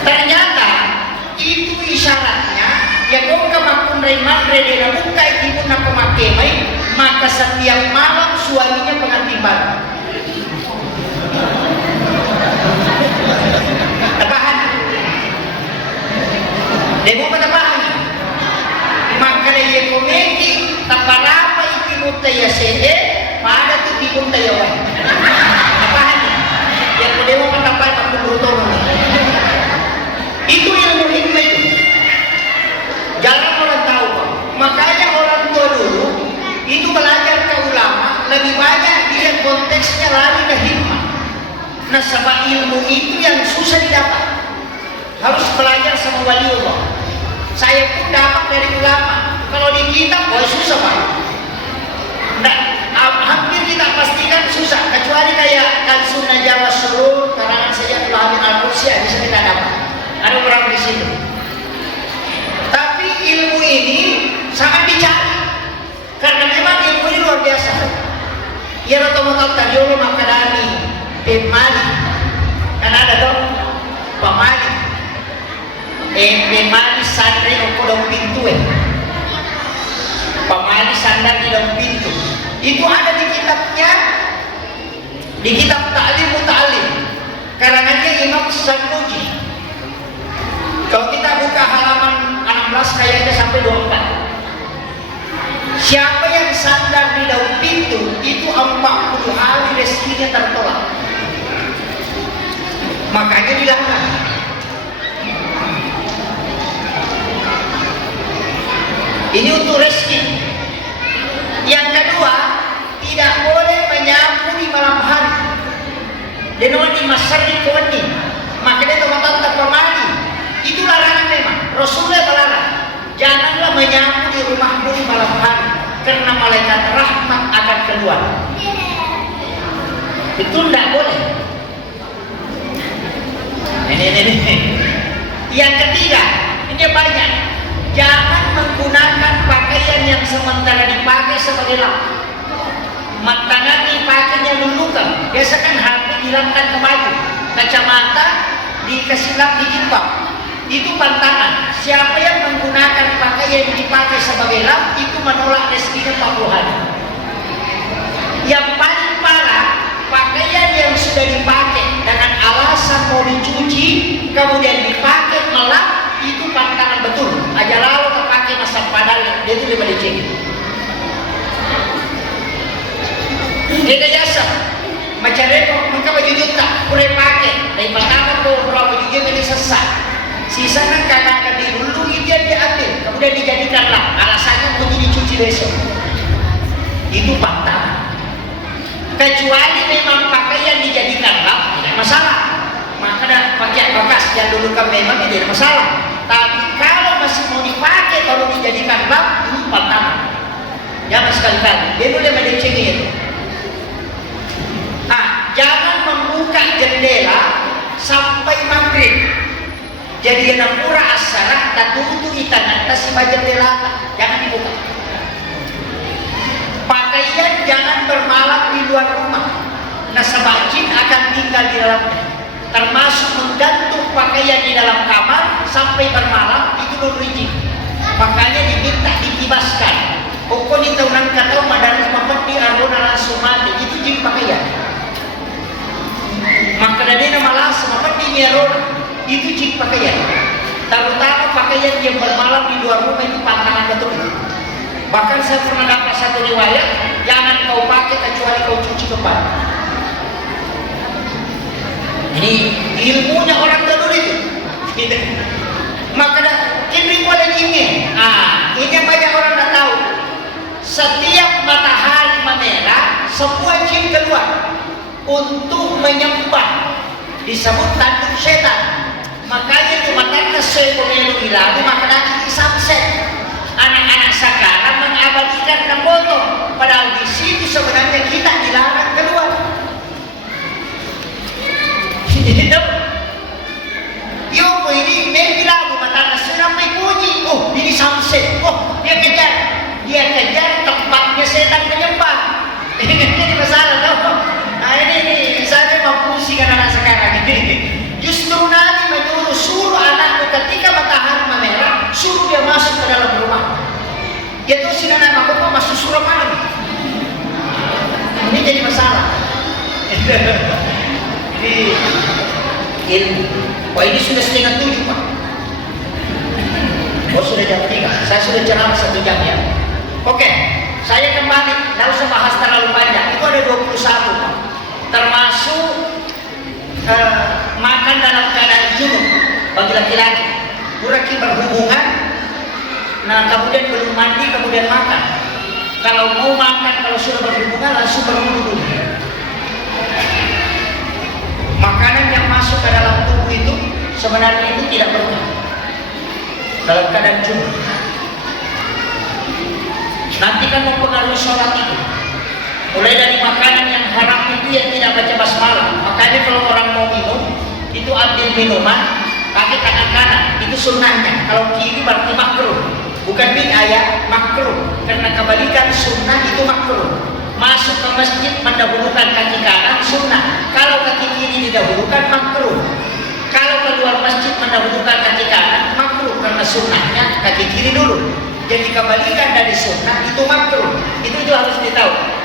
Ternyata itu isyaratnya ya kau kemakun remandre dia buka timunah pemakai, maka setiap malam suaminya pengantin baru. Tebahan. Demo tebahan. Maka dia komedi taparapa ikimut ya sede pada tu ikimut ya wan. Tebahan. Yang demo tapai aku berutong. Itu ilmu hikmah itu. Jarang orang tahu Pak. Makanya orang tua dulu itu belajar ke ulama lebih banyak dia konteksnya lari ke hikmah. Nah sebab ilmu itu yang susah didapat, harus belajar sama waliullah. Saya pun dapat dari ulama. Kalau di kitab boleh susah Pak. Nah, hampir kita pastikan susah, kecuali kayak Kansun Najwa Surur karangan Sayyidul Hamid Al-Qudsi bisa kita dapat. Ada orang di situ. Tapi ilmu ini sangat dicari. Karena memang ilmu ini luar biasa. Ya otomatis tadi orang makadani, pemali, kan ada dong, pemali, pemali sandri okudong pintu pemali sandar di dalam pintu. Itu ada di kitabnya, di kitab Ta'lim Muta'alim, karangannya Imam Sanuji. Kalau kita buka halaman 16 kayaknya sampai 24. Siapa yang sandar di daun pintu itu 40 hari rezekinya tertolak. Makanya dilarang. Ini untuk rezeki. Yang Dia di masari kawani, makanya teman-teman tak permadi. Itu larangan memang. Rasulullah melarang. Janganlah menyapu di rumahmu di malam hari, karena malaikat rahmat akan keluar. Itu tidak boleh. Ini. Yang ketiga, ini banyak. Jangan menggunakan pakaian yang sementara dipakai sebagai lap. Tangan dipakainya lulukan. Biasa kan HP dilapkan ke baju, kacamata dikasih lap di jilbab. Itu pantangan. Siapa yang menggunakan pakaian yang dipakai sebagai lap itu menolak rezekinya 40 hari. Yang paling parah, pakaian yang sudah dipakai dengan alasan mau dicuci kemudian dipakai melap, itu pantangan betul. Aja lalu terpakai masa padahal dia itu lebih licin. Dia biasa macam repot maka baju juta boleh pakai dari pertama tuh berapa baju dia menjadi sesat. Sisa kan kakak dulu dia diambil kemudian dijadikan lap, alasannya mau dicuci besok. Itu pantangan. Kecuali memang pakaian dijadikan lap tidak masalah. Maka pakai bekas yang dulu kan memang tidak masalah. Tapi kalau masih mau dipakai baru dijadikan lap, itu pantangan. Jangan sekali-kali. Dia boleh melecengin. Jangan membuka jendela sampai maghrib. Jadi yang pura asara tak tutup ikan atas si jendela. Jangan dibuka. Pakaian jangan bermalam di luar rumah. Nasabah jin akan tinggal di dalamnya. Termasuk menggantung pakaian di dalam kamar sampai bermalam itu non-rizki. Makanya diminta ditibaskan. Pokok di tahunan kata madaris di arona langsung mati. Itu jin pakaian. Maka dari nama langsung di arona itu jin pakaian. Terutama pakaian yang bermalam di luar rumah itu pantangan betul. Bahkan saya pernah dapat satu riwayat, jangan kau pakai kecuali kau cuci kembali. Ini ilmunya orang dulu itu. Maka kini boleh ini. Ini banyak orang tak tahu. Setiap matahari memerah, semua jin keluar untuk menyembah. Disebut tanduk setan. Makanya di matanya sepuluh hilang, maka nanti sunset. Anak-anak sekarang mengabadikan foto, padahal di situ sebenarnya kita dilarang keluar. Yo, ini bilang matanya sampai bunyi. Oh, ini sunset. Oh, dia kejar tempatnya setan menyembah. Ini masalah tau. Nah ini saya mau pusing anak sekarang ini. Justru Nabi menyuruh suruh anakmu ketika matahari memerah, suruh dia masuk ke dalam rumah. Ya tuh si anak aku masuk surah mana? Ini jadi masalah. Ini ilmu. Wah ini sudah 6:30 Pak. Oh sudah jam 3. Saya sudah ceramah 1 jam ya. Oke, saya kembali. Tidak usah bahas terlalu panjang. Itu ada 21 Pak. Termasuk makan dalam keadaan junub bagi laki-laki. Kuraki berhubungan, nah kemudian belum mandi, kemudian makan. Kalau mau makan, kalau sudah berhubungan langsung berwudu. Makanan yang masuk ke dalam tubuh itu sebenarnya itu tidak berwudu dalam keadaan junub. Nanti kan mempengaruhi sholat itu. Mulai dari makanan yang haram itu yang tidak baca basmalah. Makanya kalau orang mau minum, itu ambil minuman pakai tangan kanan, itu sunnahnya. Kalau kiri berarti makruh, bukan bid'ah ya, makruh. Karena kebalikan sunnah itu makruh. Masuk ke masjid mendahulukan kaki kanan sunnah. Kalau kaki kiri didahulukan makruh. Kalau keluar masjid mendahulukan kaki kanan makruh karena sunnahnya kaki kiri dulu. Jadi kebalikan dari sunnah itu makruh. Itu harus ditahu.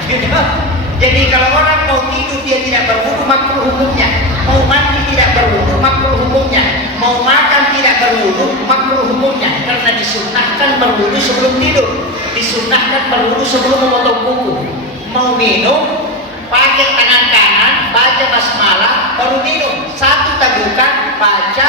Jadi kalau orang mau tidur dia tidak berwudu makruh hukumnya. Mau mandi tidak berwudu makruh hukumnya. Mau makan tidak berwudu makruh hukumnya. Karena disunnahkan berwudu sebelum tidur. Disunnahkan berwudu sebelum memotong kuku. Mau minum pakai tangan kanan, baca basmalah, baru minum. Satu tagukan, baca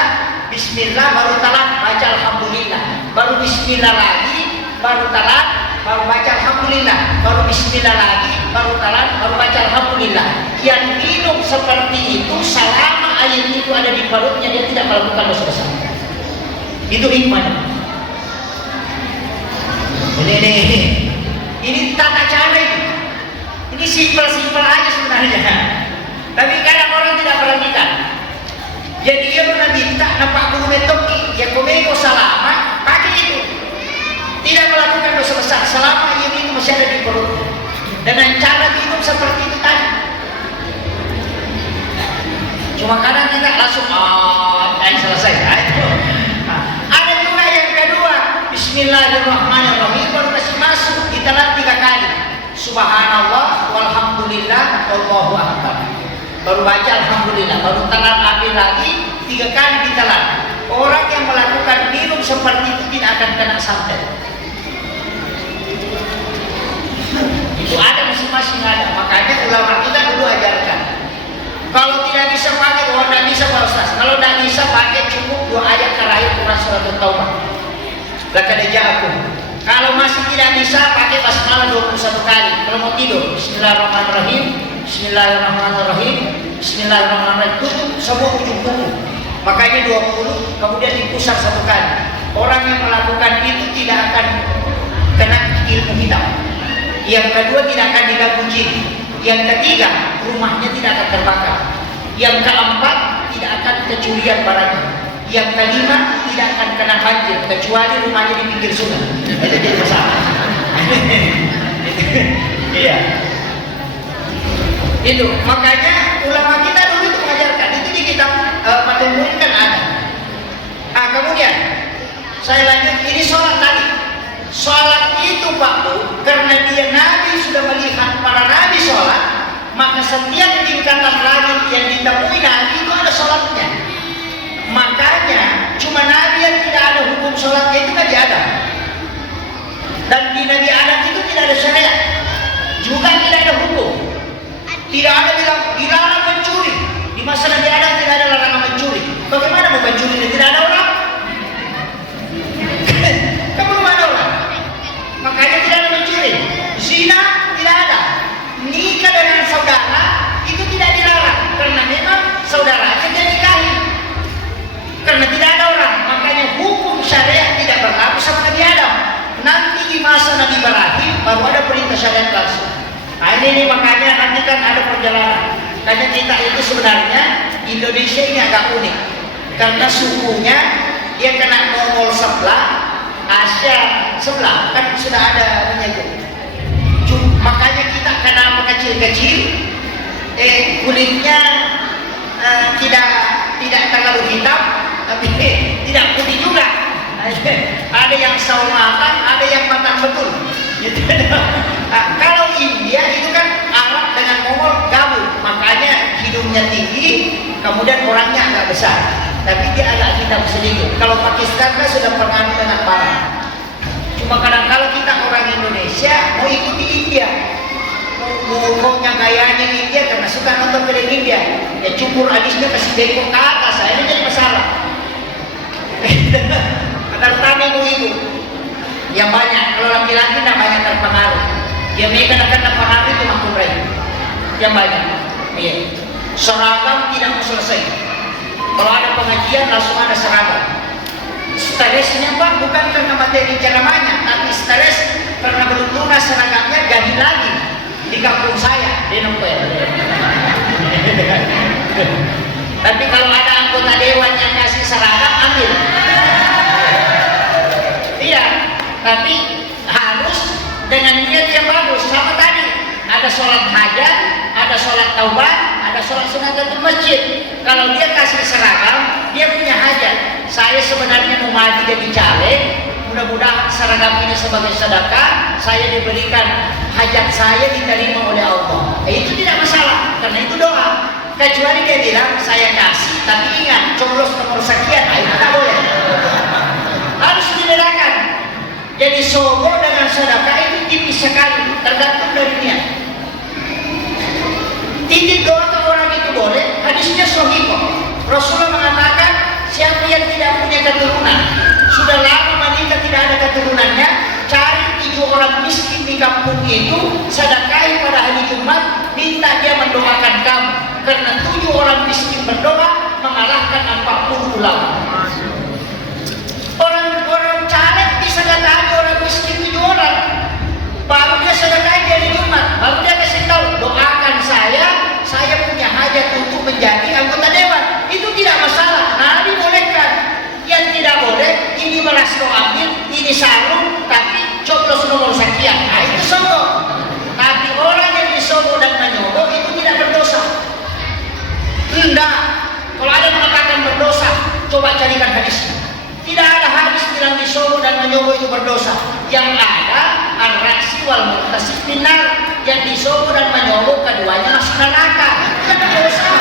Bismillah, baru talat, baca Alhamdulillah. Baru Bismillah lagi, baru talat, baru baca alhamdulillah, baru bismillah lagi, baru talan, baru baca alhamdulillah. Yang minum seperti itu selama air itu ada di perutnya, dia tidak melakukan dosa besar. Itu hikmahnya. Ini tata cara ini. Ini simpel-simpel aja sebenarnya. Tapi kadang orang tidak perhatikan. Jadi dia pernah minta nampak guru metoki, ya komeko selama pakai itu. Tidak melakukan dosa besar selama ini itu masih ada di perut. Dengan cara minum seperti itu tadi. Cuma kadang kita langsung selesai. Nah, itu. Nah, ada juga yang kedua, bismillahirrahmanirrahim, baru kasih masuk, ditelan 3 kali. Subhanallah, walhamdulillah, wallahu akbar. Baru baca alhamdulillah, baru telan ambil lagi 3 kali ditelan. Orang yang melakukan minum seperti itu tidak akan kena santet. Itu ada masing-masing ada. Makanya ulama kita dulu ajarkan. Kalau tidak bisa pakai, kalau tidak bisa Pak Ustaz. Kalau tidak bisa pakai cukup 2 ayat terakhir Quran surat At-Taubah. Laqad ja'akum. Kalau masih tidak bisa pakai basmalah 21 kali. Kalau mau tidur, bismillahirrahmanirrahim, bismillahirrahmanirrahim, bismillahirrahmanirrahim. Tutup semua ujung buku. Makanya 20, kemudian dipusat 1 kali. Orang yang melakukan itu tidak akan kena ilmu hitam. Yang kedua tidak akan diganggu jin. Yang ketiga rumahnya tidak akan terbakar. Yang keempat tidak akan kecurian barangnya. Yang kelima tidak akan kena banjir kecuali rumahnya di pinggir sungai. Itu jadi masalah. Iya. Itu makanya ulama kita dulu itu mengajarkan. Itu di kitab Fathul Muin kan ada. Nah, kemudian saya lanjut, ini sholat tadi. Sholat itu Pak Bu, karena dia Nabi sudah melihat para Nabi sholat, maka setiap tingkatan langit yang ditemui Nabi itu ada sholatnya. Makanya cuma Nabi yang tidak ada hukum sholatnya itu Nabi Adam. Dan di Nabi Adam itu tidak ada syariat, juga tidak ada hukum. Tidak ada dilarang mencuri. Di masa Nabi Adam tidak ada larangan mencuri. Bagaimana mau mencuri dan tidak ada orang? Kamu mana orang? Makanya tidak ada mencuri. Zina tidak ada. Nikah dengan saudara itu tidak dilarang karena memang saudaranya dia nikahi. Karena tidak ada orang, makanya hukum syariat tidak berlaku sama Nabi Adam. Nanti di masa Nabi Ibrahim baru ada perintah syariat langsung. Nah ini makanya nanti kan ada perjalanan. Karena kita itu sebenarnya Indonesia ini agak unik. Karena sukunya dia kena Mongol sebelah, Asia sebelah, kan sudah ada itu. Makanya kita kena kecil-kecil, kulitnya tidak terlalu hitam, tapi tidak putih juga. Ada yang sawo matang, ada yang matang betul. Gitu. Nah, kalau India itu kan Arab dengan Mongol gabung, makanya hidungnya tinggi, kemudian orangnya agak besar, tapi dia agak hitam sedikit. Kalau Pakistan kan sudah penganut dengan barat. Cuma kadang kalau kita orang Indonesia mau ikuti India, maunya gayanya India karena suka nonton film India, ya cukur alisnya kasih bengkok ke atas, ini jadi masalah. Kadang tanya ibu-ibu yang banyak, kalau laki-laki tidak banyak terpengaruh, dia mereka akan terpengaruh itu mampu mereka yang banyak. Iya. Seragam tidak mau selesai. Kalau ada pengajian langsung ada seragam. Stresnya Pak bukan karena materi ceramahnya, tapi stres karena belum lunas seragamnya, ganti lagi di kampung saya di Nompel. Tapi kalau ada anggota dewan yang kasih seragam, ambil. Iya, tapi harus dengan niat yang bagus. Sama tadi, ada sholat hajat, ada sholat taubat, ada sholat sunatatul masjid. Kalau dia kasih seragam, dia punya hajat. Saya sebenarnya mau maju jadi caleg, mudah-mudahan seragam ini sebagai sedekah, saya diberikan hajat saya diterima oleh Allah. Itu tidak masalah, karena itu doa. Kecuali dia bilang saya kasih, tapi ingat coblos nomor sekian, itu tidak boleh. Harus dibedakan. Jadi sogo dengan sedekah itu tipis sekali, tergantung dari niat. Titip doa ke orang itu boleh, hadisnya sahih kok. Rasulullah mengatakan siapa yang tidak punya keturunan, sudah lama menikah tidak ada keturunannya, cari 7 orang miskin di kampung itu sedekahi pada hari Jumat, minta dia mendoakan kamu, karena 7 orang miskin berdoa mengalahkan 40 ulama. Orang caleg bisa datangi orang miskin 7 orang, baru dia sedekahi di hari Jumat, baru dia kasih tahu, doakan saya punya hajat untuk menjadi anggota dewan. Itu tidak masalah, nah dibolehkan. Yang tidak boleh, ini beras kau ambil, ini sarung, tapi coblos nomor sekian. Nah itu sombong. Tapi orang yang disombong dan menyogok itu tidak berdosa. Tidak. Kalau ada yang mengatakan berdosa, coba carikan hadisnya. Tidak ada hadis bilang disombong dan menyogok itu berdosa. Yang ada ar-raksi wal muhtasib binar. Yang disombong dan menyogok keduanya masuk neraka. Itu kan dosa.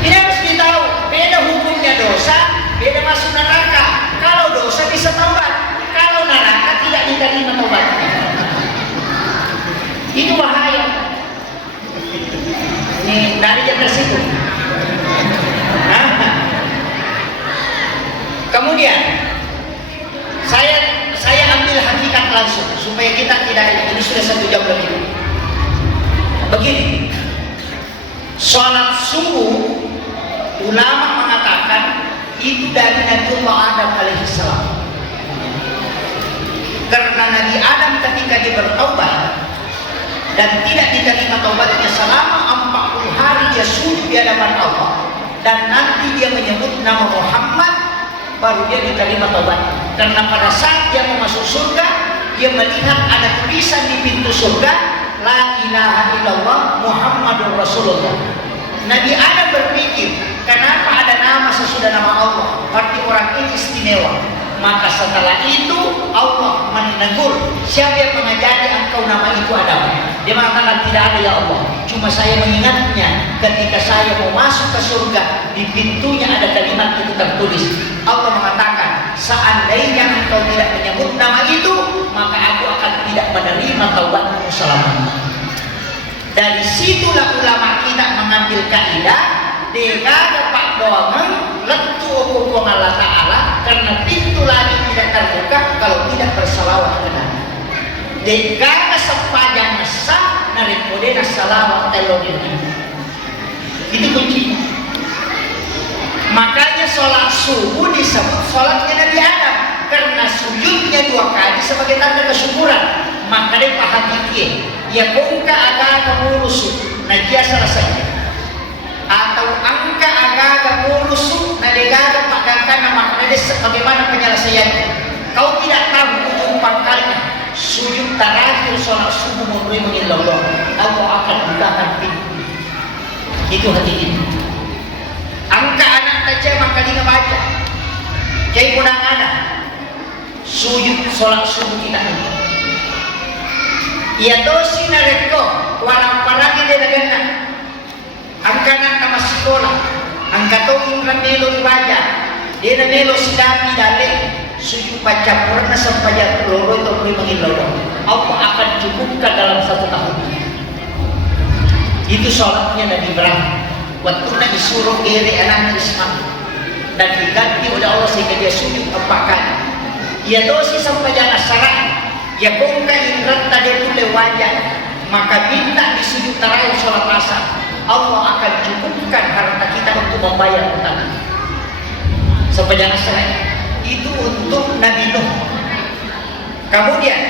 Ini harus ditahu, beda hukumnya dosa, beda masuk neraka. Kalau dosa bisa taubat, kalau neraka tidak diterima taubatnya. Itu bahaya. Ini dari jam situ. Kemudian saya ambil hakikat langsung supaya kita tidak, ini sudah 1 jam lebih. Begini, sholat subuh ulama mengatakan itu dari Nabi Adam alaihissalam. Karena Nabi Adam ketika dia bertaubat dan tidak diterima taubatnya selama 40 hari dia sujud di hadapan Allah, dan nanti dia menyebut nama Muhammad, baru dia diterima taubatnya. Karena pada saat dia mau masuk surga, dia melihat ada tulisan di pintu surga, La ilaha illallah Muhammadur Rasulullah. Nabi Adam berpikir, kenapa ada nama sesudah nama Allah? Berarti orang ini istimewa. Maka setelah itu Allah menegur, siapa yang mengajari engkau nama itu Adam? Dia mengatakan tidak ada ya Allah. Cuma saya mengingatnya ketika saya mau masuk ke surga, di pintunya ada kalimat itu tertulis. Allah mengatakan, seandainya engkau tidak menyebut nama itu, maka aku akan tidak menerima taubatmu selamanya. Dari situlah ulama kita mengambil kaidah, dega pak doangan letu hukum Allah Ta'ala, karena pintu langit tidak terbuka kalau tidak bersalawat ke Nabi. Dega sepanjang masa narik modena salawat telodin. Itu kunci. Makanya sholat subuh disebut sholatnya Nabi Adam, karena sujudnya 2 kali sebagai tanda kesyukuran. Maka dia pahami ya bongka agak murus najia selesai, atau angka agak murus nadegaga pagangkan nama dia bagaimana penyelesaiannya. Kau tidak tahu ujung pangkalnya, sujud terakhir sholat subuh menurut Allah, Allah akan bukakan pintu. Itu hati ini. Angka anak saja maka dia baca. Jadi punang anak sujud sholat subuh kita ini. Ia dosi nareko walang parang dia nagana. Angka anak masih sekolah, angka to ingran melo ibaja. Dia na melo sidapi dale sujud baca Quran sampai loro itu boleh mengilau. Allah akan cukupkan dalam 1 tahun. Itu sholatnya Nabi Ibrahim. Waktu Nabi suruh iri anak Ismail dan diganti oleh Allah sehingga dia sujud 4 kali. Ia dosi sampai jangan saran. Ya bongka ingrat tadi itu wajah, maka minta disujud tarawih sholat asar, Allah akan cukupkan harta kita untuk membayar utang. Sampai jangan saran. Itu untuk Nabi Nuh. Kemudian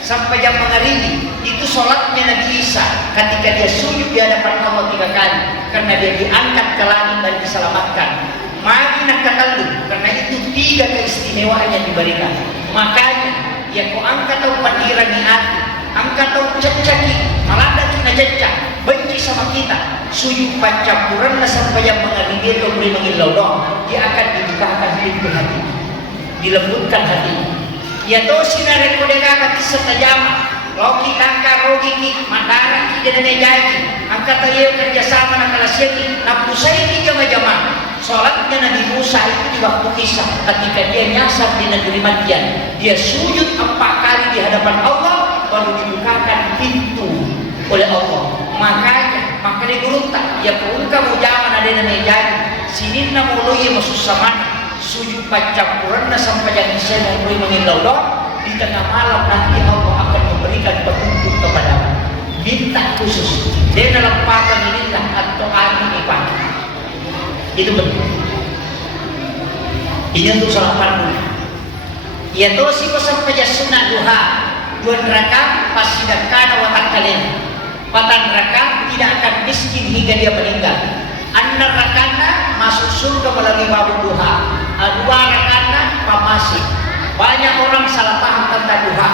sampai jam mengarigi itu sholatnya Nabi Isa ketika dia sujud di hadapan Allah 3 kali, karena dia diangkat ke langit dan diselamatkan. Mari nak katalu, karena itu 3 keistimewaan yang diberikan. Makanya ya kau angkat tahu pandiran ni hati, angkat tahu cacaki, malanda kita cacak, benci sama kita, sujud baca Quran sampai yang mengalami itu boleh mengilau dong, dia akan dibukakan pintu hati, dilembutkan hati. Ya to sinare ko dega kisah tajama, loki tangka rogi ki, mandara ki dan nejaki, angkat tayo kerjasama na kalaseti, napusay ki jama-jama. Sholatnya Nabi Musa itu di waktu Kisah ketika dia nyasar di negeri Madian, dia sujud 4 kali di hadapan Allah, baru dibukakan pintu oleh Allah. Maka dia guruntak, ya pun kamu jangan ada yang jadi sini namuluye masussaman sujud pancampuran sampai jadi saya memberi mengindah doa di tengah malam nanti Allah akan memberikan petunjuk kepadamu. Minta khusus dia dalam pakai minta atau angin dipakai itu betul. Ini untuk sholat fardu. Ya to si ko sampai sunnah duha 2 rakaat pasti dakana watak kalian. 4 rakaat tidak akan miskin hingga dia meninggal. 6 rakaat masuk surga melalui babu duha. 2 rakaat pamasi. Banyak orang salah paham tentang duha.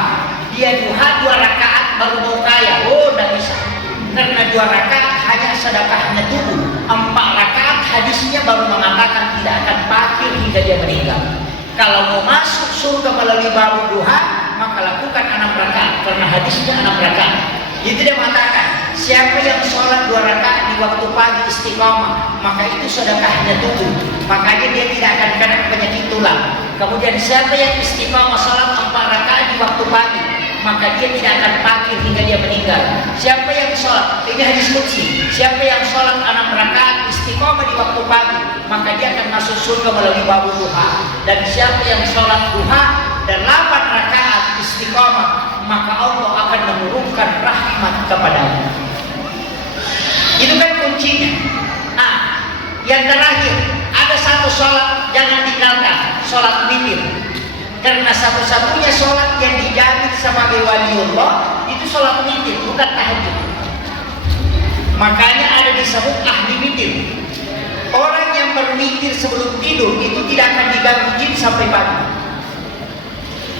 Dia duha 2 rakaat baru mau kaya. Oh, tidak bisa. Karena 2 rakaat hanya sedekahnya tubuh. 4 rakaat hadisnya baru mengatakan tidak akan fakir hingga dia meninggal. Kalau mau masuk surga melalui babu duha, maka lakukan 6 rakaat. Karena hadisnya 6 rakaat. Itu dia mengatakan, siapa yang sholat 2 rakaat di waktu pagi istiqamah, maka itu sedekahnya tubuh. Makanya dia tidak akan kena penyakit tulang. Kemudian siapa yang istiqamah sholat 4 rakaat di waktu pagi, maka dia tidak akan fakir hingga dia meninggal. Siapa yang sholat, ini hadis qudsi, siapa yang sholat 6 rakaat istiqamah di waktu pagi, maka dia akan masuk surga melalui babu duha. Dan siapa yang sholat duha dan 8 rakaat istiqamah, maka Allah akan menurunkan rahmat kepadanya. Itu kan kuncinya. Nah, yang terakhir ada satu sholat jangan ditinggalkan, sholat witir. Karena satu-satunya sholat yang dijamin sebagai waliullah itu sholat witir, bukan tahajud. Makanya ada disebut ahli witir. Orang yang berwitir sebelum tidur itu tidak akan diganggu jin sampai pagi.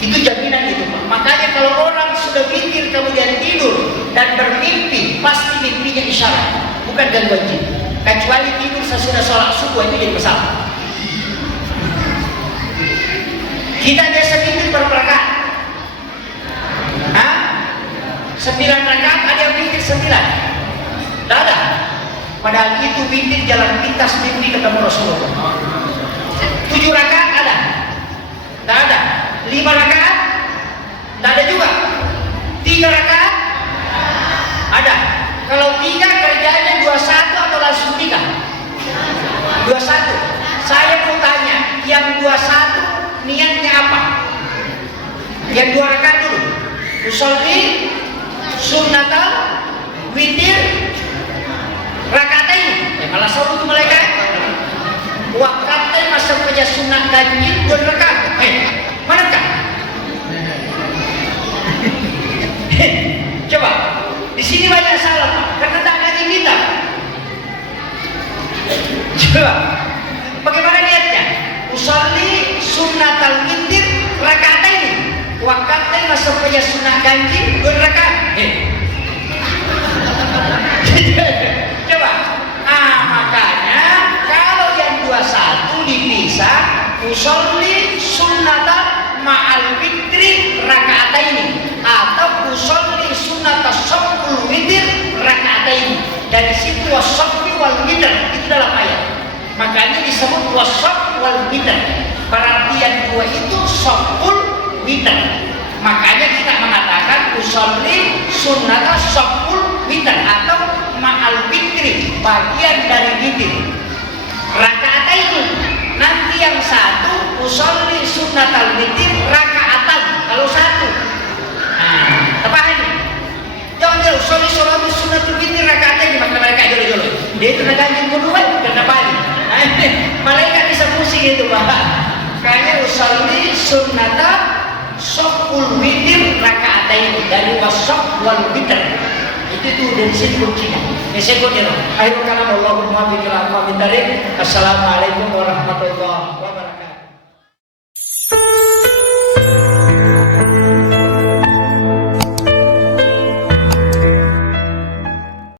Itu jaminan itu. Makanya kalau orang sudah witir kemudian tidur dan bermimpi, pasti mimpinya isyarat, bukan gangguan jin. Kecuali tidur sesudah sholat subuh, itu jadi masalah. Kita biasa witir berapa rakaat? 9 rakaat, ada yang witir 9. Tidak ada. Padahal itu witir jalan pintas mimpi ketemu Rasulullah. 7 rakaat ada? Tidak ada. 5 rakaat? Tidak ada juga. 3 rakaat? Ada. Kalau 3 kerjanya 21 atau langsung 3? 21. Saya mau tanya, yang 21 niatnya apa? Yang 2 rakaat dulu. Usolli sunnatal witir rakaatain. Malah suruh itu malaikat. Wakatnya masa kerja sunnah ganjil 2 rakaat. Manakah? Coba, di sini banyak salah Pak, karena tak ngaji kita. Coba, bagaimana niatnya? Usolli sunnatal witir rakaatain. Wakatnya masa kerja sunnah ganjil 2 rakaat. Coba, makanya kalau yang 21 dipisah, usolli sunnatal ma'al witri raka'ataini atau usolli sunnatas saful witir raka'ataini. Dari situ wasaffi wal witr itu dalam ayat. Makanya disebut wasaf wal witr. Perhatian 2 itu saful witr. Makanya kita mengatakan usolli sunnatas saful witr atau ma'al witri, bagian dari witir. Raka'ataini. Nanti yang satu usolli sunnatal witir rakaatan. Kalau satu, apa ini? Jangan usolli sunnatul witir rakaatan. Maka mereka jolo-jolo. Dia itu nak ganjil kedua karena balik. Malaikat bisa pusing itu Pak. Kayaknya usolli sunnatal saful witir rakaatain dari wasaf wal witir. Itu dari situ kuncinya. Assalamualaikum warahmatullahi wabarakatuh.